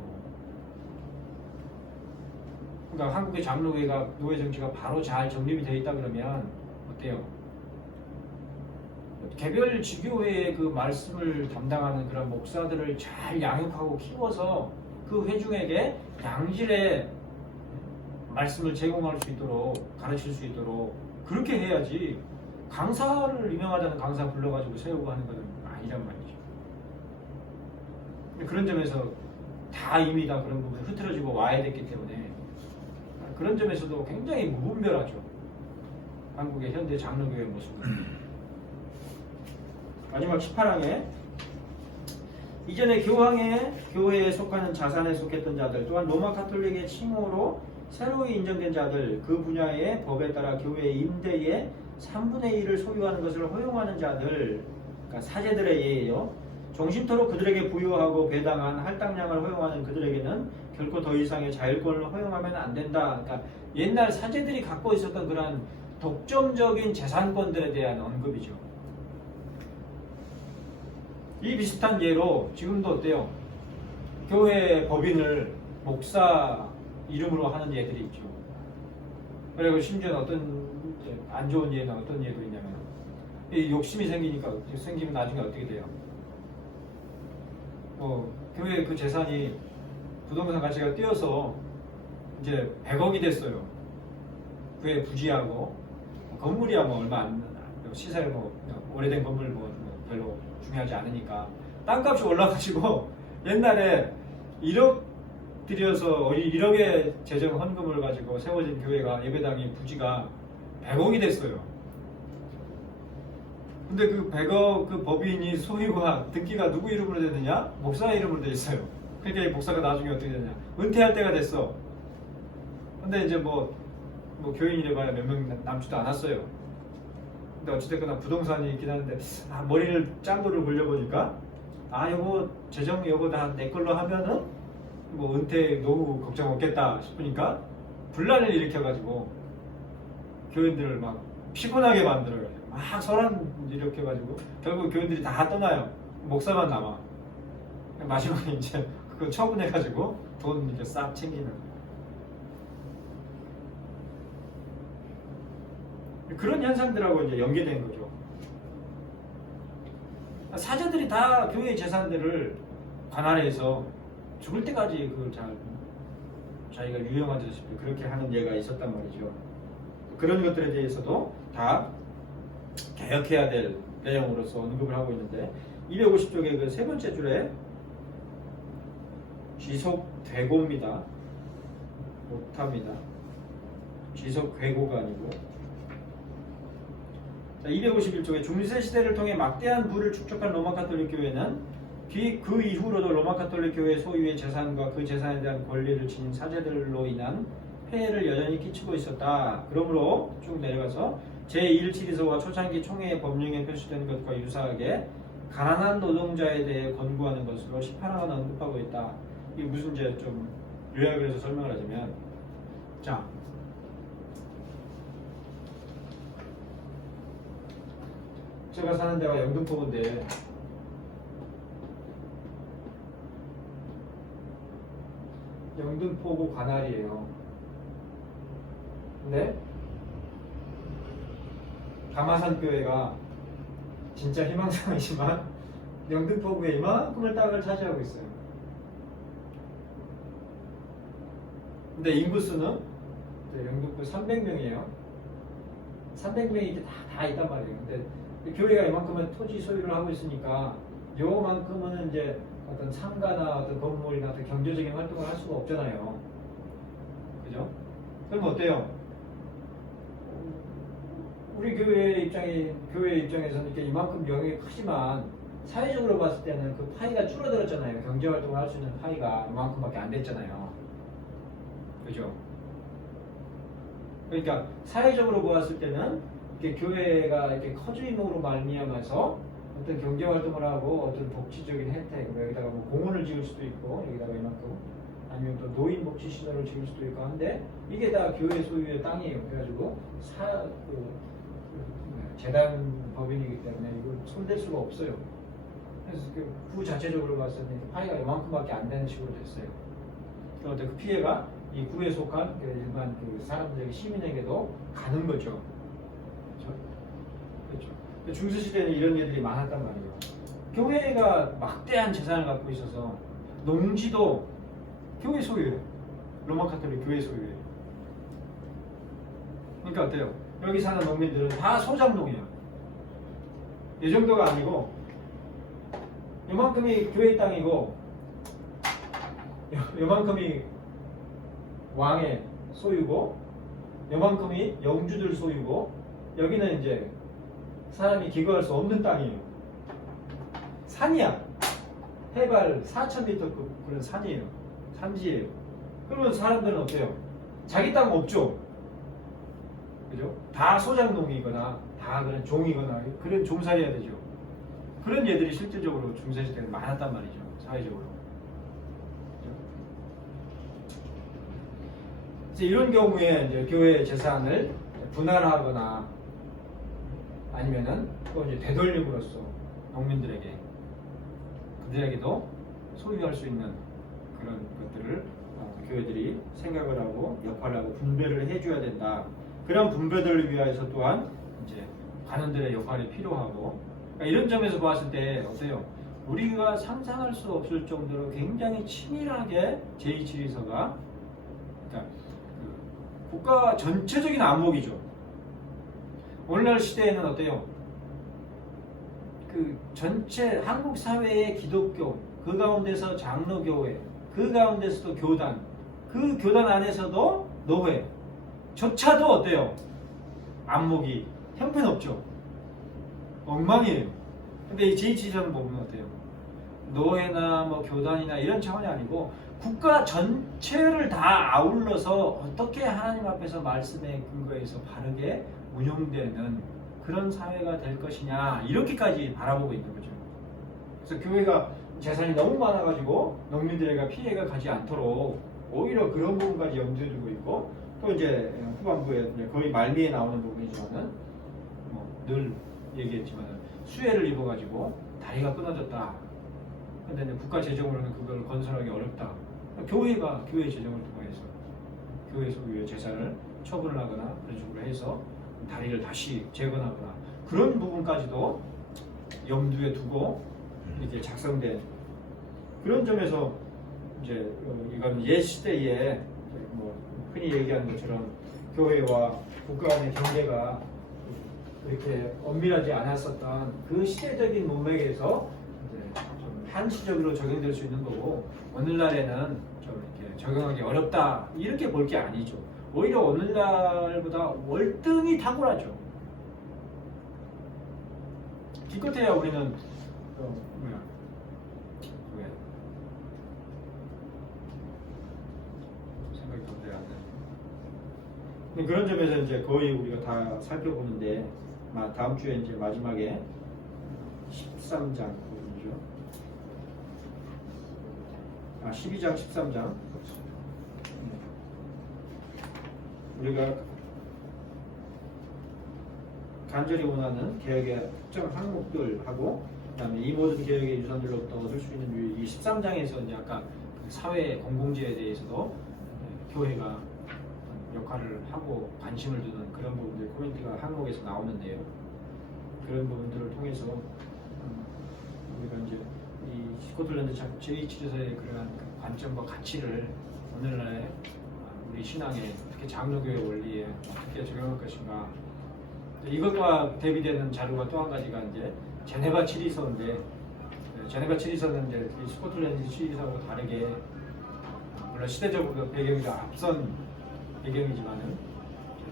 그러니까 한국의 장로교회가 노예 정치가 바로 잘 정립이 되어 있다 그러면 어때요? 개별 지교회의 그 말씀을 담당하는 그런 목사들을 잘 양육하고 키워서 그 회중에게 양질의 말씀을 제공할 수 있도록, 가르칠 수 있도록 그렇게 해야지, 강사를 유명하다는 강사 불러가지고 세우고 하는 것은 아니란 말이죠. 그런 점에서 다 이미 다 그런 부분이 흐트러지고 와야 됐기 때문에 그런 점에서도 굉장히 무분별하죠. 한국의 현대 장로교회 모습은. 마지막 18항에 이전에 교회에 속하는 자산에 속했던 자들, 또한 로마 가톨릭의 칭호로 새로이 인정된 자들, 그 분야의 법에 따라 교회의 임대의 3분의 1을 소유하는 것을 허용하는 자들, 그러니까 사제들의 예예요. 종신토록 그들에게 부여하고 배당한 할당량을 허용하는 그들에게는 결코 더 이상의 자율권을 허용하면 안 된다. 그러니까 옛날 사제들이 갖고 있었던 그런 독점적인 재산권들에 대한 언급이죠. 이 비슷한 예로 지금도 어때요? 교회 법인을 목사 이름으로 하는 예들이 있죠. 그리고 심지어는 어떤 안 좋은 예는 어떤 예도 있냐면, 이 욕심이 생기면 나중에 어떻게 돼요? 교회 그 재산이 부동산 가치가 뛰어서 이제 100억이 됐어요. 그게 부지하고 건물이야 뭐 얼마 안, 시세 뭐 오래된 건물 뭐 별로 중요하지 않으니까 땅값이 올라가지고 옛날에 1억 들여서 1억의 재정 헌금을 가지고 세워진 교회가 예배당이 부지가 100억이 됐어요. 근데 그 100억 그 법인이 소유가 등기가 누구 이름으로 되느냐? 목사 이름으로 돼 있어요. 그러니까 이 목사가 나중에 어떻게 되냐? 은퇴할 때가 됐어. 근데 이제 뭐 교인이래 봐야 몇 명 남지도 않았어요. 근데 어찌됐거나 부동산이 있긴 한데 머리를 짠 거를 굴려보니까 요거 재정 요거 다 내 걸로 하면은 뭐 은퇴 노후 걱정 없겠다 싶으니까 분란을 일으켜가지고 교인들을 막 피곤하게 만들어요. 막 소란 일으켜가지고 결국 교인들이 다 떠나요. 목사만 남아. 마지막에 이제 그거 처분해가지고 돈 이렇게 싹 챙기는 그런 현상들하고 이제 연계된 거죠. 사제들이 다 교회의 재산들을 관할해서 죽을 때까지 그 자기가 유용하듯이 그렇게 하는 예가 있었단 말이죠. 그런 것들에 대해서도 다 개혁해야 될 내용으로서 언급을 하고 있는데 250쪽의 그 세 번째 줄에 지속되고입니다. 못합니다. 지속되고가 아니고 자, 251쪽에 중세 시대를 통해 막대한 부를 축적한 로마 가톨릭 교회는 그 이후로도 로마 가톨릭 교회 소유의 재산과 그 재산에 대한 권리를 지닌 사제들로 인한 폐해를 여전히 끼치고 있었다. 그러므로 쭉 내려가서 제1치리서와 초창기 총회의 법령에 표시된 것과 유사하게 가난한 노동자에 대해 권고하는 것으로 18항은 언급하고 있다. 이게 무슨 이제 좀 요약을 해서 설명을 하자면 자 제가 사는 데가 영등포구인데 영등포구 관할이에요. 근데 가마산 교회가 진짜 희망사항이지만 영등포구에 이만큼을 땅을 차지하고 있어요. 근데 인구수는 영등포 300명이에요. 300명이 이제 다 있단 말이에요. 근데 교회가 이만큼은 토지 소유를 하고 있으니까 요만큼은 이제 어떤 상가나 어떤 건물이나 어떤 경제적인 활동을 할 수가 없잖아요. 그죠? 그럼 어때요? 우리 교회 입장에서는 이렇게 이만큼 영역이 크지만 사회적으로 봤을 때는 그 파이가 줄어들었잖아요. 경제 활동을 할 수 있는 파이가 이만큼밖에 안 됐잖아요. 그죠? 그러니까 사회적으로 보았을 때는 이렇게 교회가 이렇게 커주임으로 말미암아서 어떤 경제 활동을 하고 어떤 복지적인 혜택, 여기다가 뭐 공원을 지을 수도 있고 여기다가 이만큼 아니면 또 노인 복지 시설을 지을 수도 있고 한데 이게 다 교회 소유의 땅이에요. 그래가지고 재단 법인이기 때문에 이걸 손댈 수가 없어요. 그래서 그 자체적으로 봤을 때 파이가 이만큼밖에 안 되는 식으로 됐어요. 그런데 그 피해가 이 구에 속한 일반 그 사람들에게 시민에게도 가는 거죠. 그렇죠. 중세시대에는 이런 일들이 많았단 말이에요. 교회가 막대한 재산을 갖고 있어서 농지도 교회 소유예요. 로마 가톨릭 교회 소유예요. 그러니까 어때요? 여기 사는 농민들은 다 소작농이에요. 이 정도가 아니고 요만큼이 교회 땅이고 요만큼이 왕의 소유고 요만큼이 영주들 소유고 여기는 이제 사람이 기거할 수 없는 땅이에요. 산이야. 해발 4,000m급 그런 산이에요. 산지예요. 그러면 사람들은 어때요? 자기 땅 없죠? 그죠? 다 소작농이거나 다 그런 종이거나 그런 종살이해야 되죠. 그런 얘들이 실질적으로 중세시대에 많았단 말이죠. 사회적으로. 그래서 이런 경우에 이제 교회의 재산을 분할하거나 아니면은 또 이제 되돌림으로써 농민들에게 그들에게도 소유할 수 있는 그런 것들을 교회들이 생각을 하고 역할을 하고 분배를 해줘야 된다. 그런 분배들을 위해서 또한 이제 관원들의 역할이 필요하고 그러니까 이런 점에서 봤을 때 어때요? 우리가 상상할 수 없을 정도로 굉장히 치밀하게 제2치리서가 그러니까 그 국가 전체적인 안목이죠. 오늘날 시대에는 어때요? 그 전체 한국 사회의 기독교, 그 가운데서 장로교회, 그 가운데서도 교단, 그 교단 안에서도 노회, 조차도 어때요? 안목이 형편없죠. 엉망이에요. 근데 이 제2치리서는 보면 어때요? 노회나 뭐 교단이나 이런 차원이 아니고 국가 전체를 다 아울러서 어떻게 하나님 앞에서 말씀에 근거해서 바르게 운영되는 그런 사회가 될 것이냐 이렇게까지 바라보고 있는 거죠. 그래서 교회가 재산이 너무 많아가지고 농민들에게 피해가 가지 않도록 오히려 그런 부분까지 염두에 두고 있고 또 이제 후반부에 거의 말미에 나오는 부분이지만은 늘 얘기했지만 수해를 입어가지고 다리가 끊어졌다. 근데 국가 재정으로는 그걸 건설하기 어렵다. 교회가 교회 재정을 통해서 교회 소유의 재산을 처분을 하거나 그런 식으로 해서 다리를 다시 재건하거나 그런 부분까지도 염두에 두고 이렇게 작성된 그런 점에서 이제 이건 옛 시대에 뭐 흔히 얘기하는 것처럼 교회와 국가 간의 경계가 그렇게 엄밀하지 않았었던 그 시대적인 문맥에서 이제 좀 한시적으로 적용될 수 있는 거고 오늘날에는 좀 이렇게 적용하기 어렵다 이렇게 볼 게 아니죠. 오히려 오늘날보다 월등히 탁월하죠. 기껏해야 우리는 왜 생각이 도저히 안 나네. 그런 점에서 이제 거의 우리가 다 살펴보는데 다음 주에 이제 마지막에 13장 부분이죠. 12장 13장 우리가 간절히 원하는 개혁의 특정 항목들하고 그다음에 이 모든 개혁의 유산들로부터 얻을 수 있는 이 13장에서 이제 아까 사회 공공재에 대해서도 교회가 역할을 하고 관심을 두는 그런 부분들 포인트가 항목에서 나오는데요. 그런 부분들을 통해서 우리가 이제 이 스코틀랜드 제2치료사의 그러한 관점과 가치를 오늘날의 우리 신앙에 특히 장로교회 원리에 어떻게 적용할 것인가. 이것과 대비되는 자료가 또 한 가지가 이제 제네바 7위서인데 제네바 7위서는 이제 이 스코틀랜드 7위서하고 다르게 물론 시대적으로 배경이 앞선 배경이지만은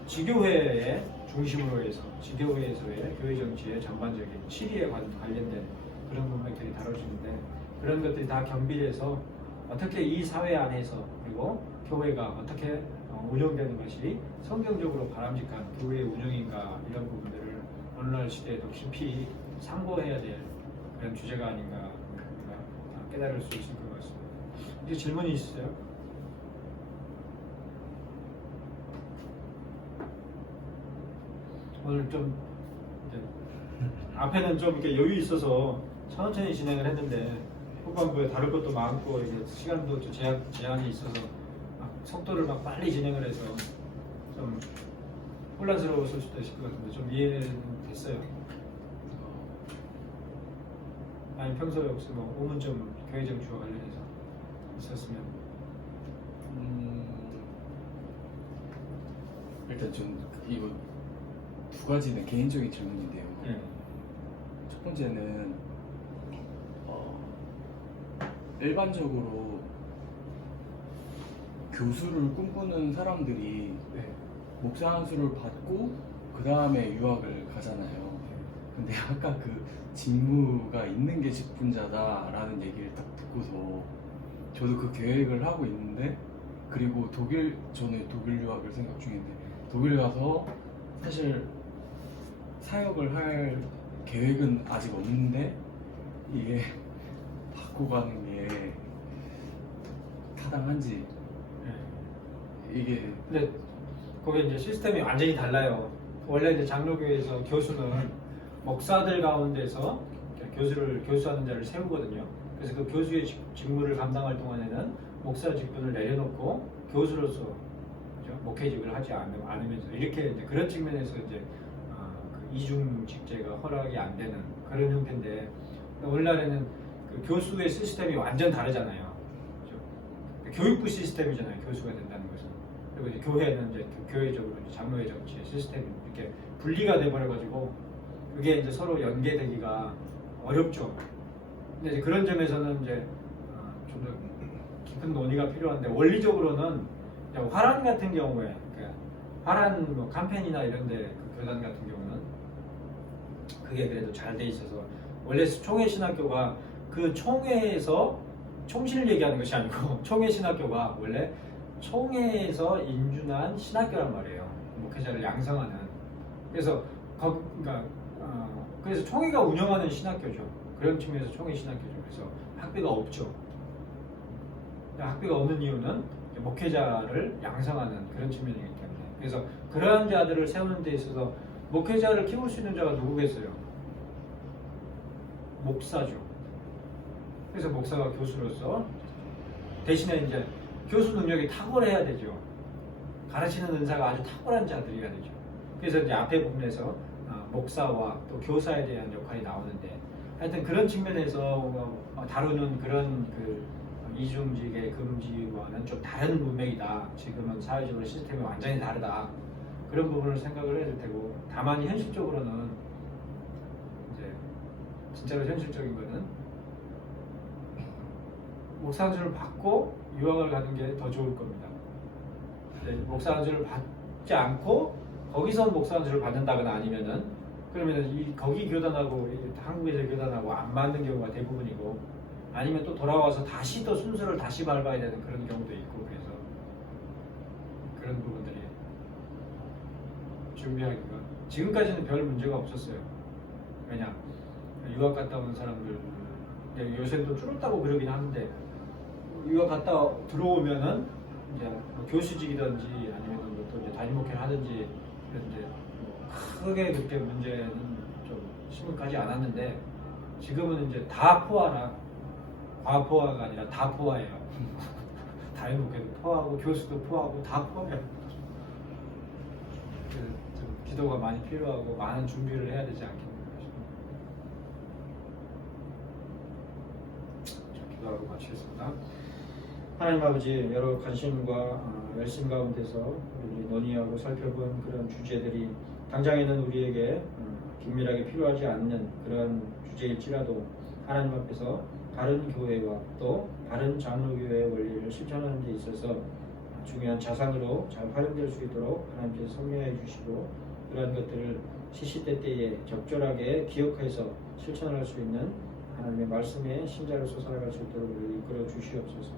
지교회의 중심으로 해서 지교회에서의 교회 정치의 전반적인 7위에 관련된 그런 문맥들이 다뤄지는데 그런 것들이 다 겸비해서 어떻게 이 사회 안에서 그리고 교회가 어떻게 운영되는 것이 성경적으로 바람직한 교회의 운영인가 이런 부분들을 오늘날 시대에도 깊이 상고해야 될 그런 주제가 아닌가 우리가 깨달을 수 있을 것 같습니다. 이제 질문이 있으세요? 오늘 좀 이제 앞에는 좀 이렇게 여유 있어서 천천히 진행을 했는데 후반부에 다룰 것도 많고 이제 시간도 좀 제한이 있어서 속도를 막 빨리 진행을 해서 좀 혼란스러웠을 수도 있을 것 같은데 좀 이해는 됐어요. 아니 평소에 혹시 뭐 오문점 교회 정치와 관련해서 있었으면 일단 좀 이거 두 가지는 개인적인 질문인데요. 첫 번째는 일반적으로 교수를 꿈꾸는 사람들이 목사 안수를 받고 그 다음에 유학을 가잖아요. 근데 아까 그 직무가 있는 게 직분자다라는 얘기를 딱 듣고서 저도 그 계획을 하고 있는데 그리고 저는 독일 유학을 생각 중인데 독일 가서 사실 사역을 할 계획은 아직 없는데 이게 받고 가는 게 타당한지 이게 근데 거기 이제 시스템이 완전히 달라요. 원래 이제 장로교회에서 교수는 목사들 가운데서 교수하는 자를 세우거든요. 그래서 그 교수의 직무를 감당할 동안에는 목사 직분을 내려놓고 교수로서 그렇죠? 목회직을 하지 않으면서 이렇게 이제 그런 측면에서 이제 그 이중 직제가 허락이 안 되는 그런 형태인데 오늘날에는 그 교수의 시스템이 완전 다르잖아요. 그렇죠? 교육부 시스템이잖아요. 교수가 된다는 것은. 그리고 이제 교회는 이제 교회적으로 이제 장로회 정치의 시스템이 이렇게 분리가 돼버려가지고 그게 이제 서로 연계되기가 어렵죠. 근데 이제 그런 점에서는 이제 좀 더 깊은 논의가 필요한데 원리적으로는 화란 같은 경우에 그러니까 화란 뭐 캠페인이나 이런데 그 교단 같은 경우는 그게 그래도 잘 돼 있어서 원래 총회 신학교가 그 총회에서 총신을 얘기하는 것이 아니고 총회 신학교가 원래 총회에서 인준한 신학교란 말이에요. 목회자를 양성하는. 그래서 그래서 총회가 운영하는 신학교죠. 그런 측면에서 총회 신학교죠. 그래서 학비가 없죠. 학비가 없는 이유는 목회자를 양성하는 그런 측면이기 때문에. 그래서 그러한 자들을 세우는 데 있어서 목회자를 키울 수 있는 자가 누구겠어요? 목사죠. 그래서 목사가 교수로서 대신에 이제 교수 능력이 탁월해야 되죠. 가르치는 은사가 아주 탁월한 자들이어야 되죠. 그래서 이제 앞에 부분에서 목사와 또 교사에 대한 역할이 나오는데 하여튼 그런 측면에서 다루는 그런 그 이중직의 금지와는 좀 다른 문맥이다. 지금은 사회적으로 시스템이 완전히 다르다. 그런 부분을 생각을 해야 될 테고, 다만 현실적으로는 이제 진짜로 현실적인 거는 목사 안수를 받고 유학을 가는 게 더 좋을 겁니다. 목사 안수를 받지 않고 거기서 목사 안수를 받는다거나 아니면은 그러면은 거기 교단하고 한국에서 교단하고 안 맞는 경우가 대부분이고, 아니면 또 돌아와서 다시 또 순서를 다시 밟아야 되는 그런 경우도 있고, 그래서 그런 부분들이 준비하기가 지금까지는 별 문제가 없었어요. 왜냐, 유학 갔다 온 사람들 요새 또 줄었다고 그러긴 하는데, 유학 갔다 들어오면은 이제 뭐 교수직이든지 아니면 또 이제 담임 목회를 하든지 이제 크게 그렇게 문제는 좀 심각하지 않았는데, 지금은 이제 다 포화라, 과포화가 아니라 다 포화예요. 담임 목회도 포화하고 교수도 포화하고 다 포화예요. 그래서 좀 기도가 많이 필요하고 많은 준비를 해야 되지 않겠는가 싶습니다. 기도하고 마치겠습니다. 하나님 아버지, 여러 관심과 열심 가운데서 우리 논의하고 살펴본 그런 주제들이 당장에는 우리에게 긴밀하게 필요하지 않는 그런 주제일지라도 하나님 앞에서 다른 교회와 또 다른 장로교회의 원리를 실천하는 데 있어서 중요한 자산으로 잘 활용될 수 있도록 하나님께서 섭리하여 주시고, 그러한 것들을 시시때때에 적절하게 기억해서 실천할 수 있는 하나님의 말씀에 신자로서 살아갈 수 있도록 우리를 이끌어 주시옵소서.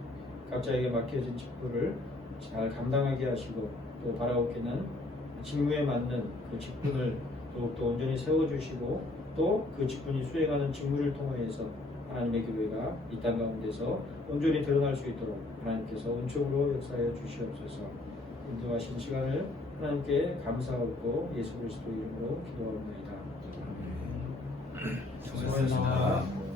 각자에게 맡겨진 직분을 잘 감당하게 하시고, 또 바라옵기는 직무에 맞는 그 직분을 더욱더 온전히 세워주시고, 또 그 직분이 수행하는 직무를 통하여서 하나님의 교회가 이 땅 가운데서 온전히 드러날 수 있도록 하나님께서 은총으로 역사하여 주시옵소서. 인도하신 시간을 하나님께 감사하고 예수 그리스도 이름으로 기도합니다. 수고하셨습니다.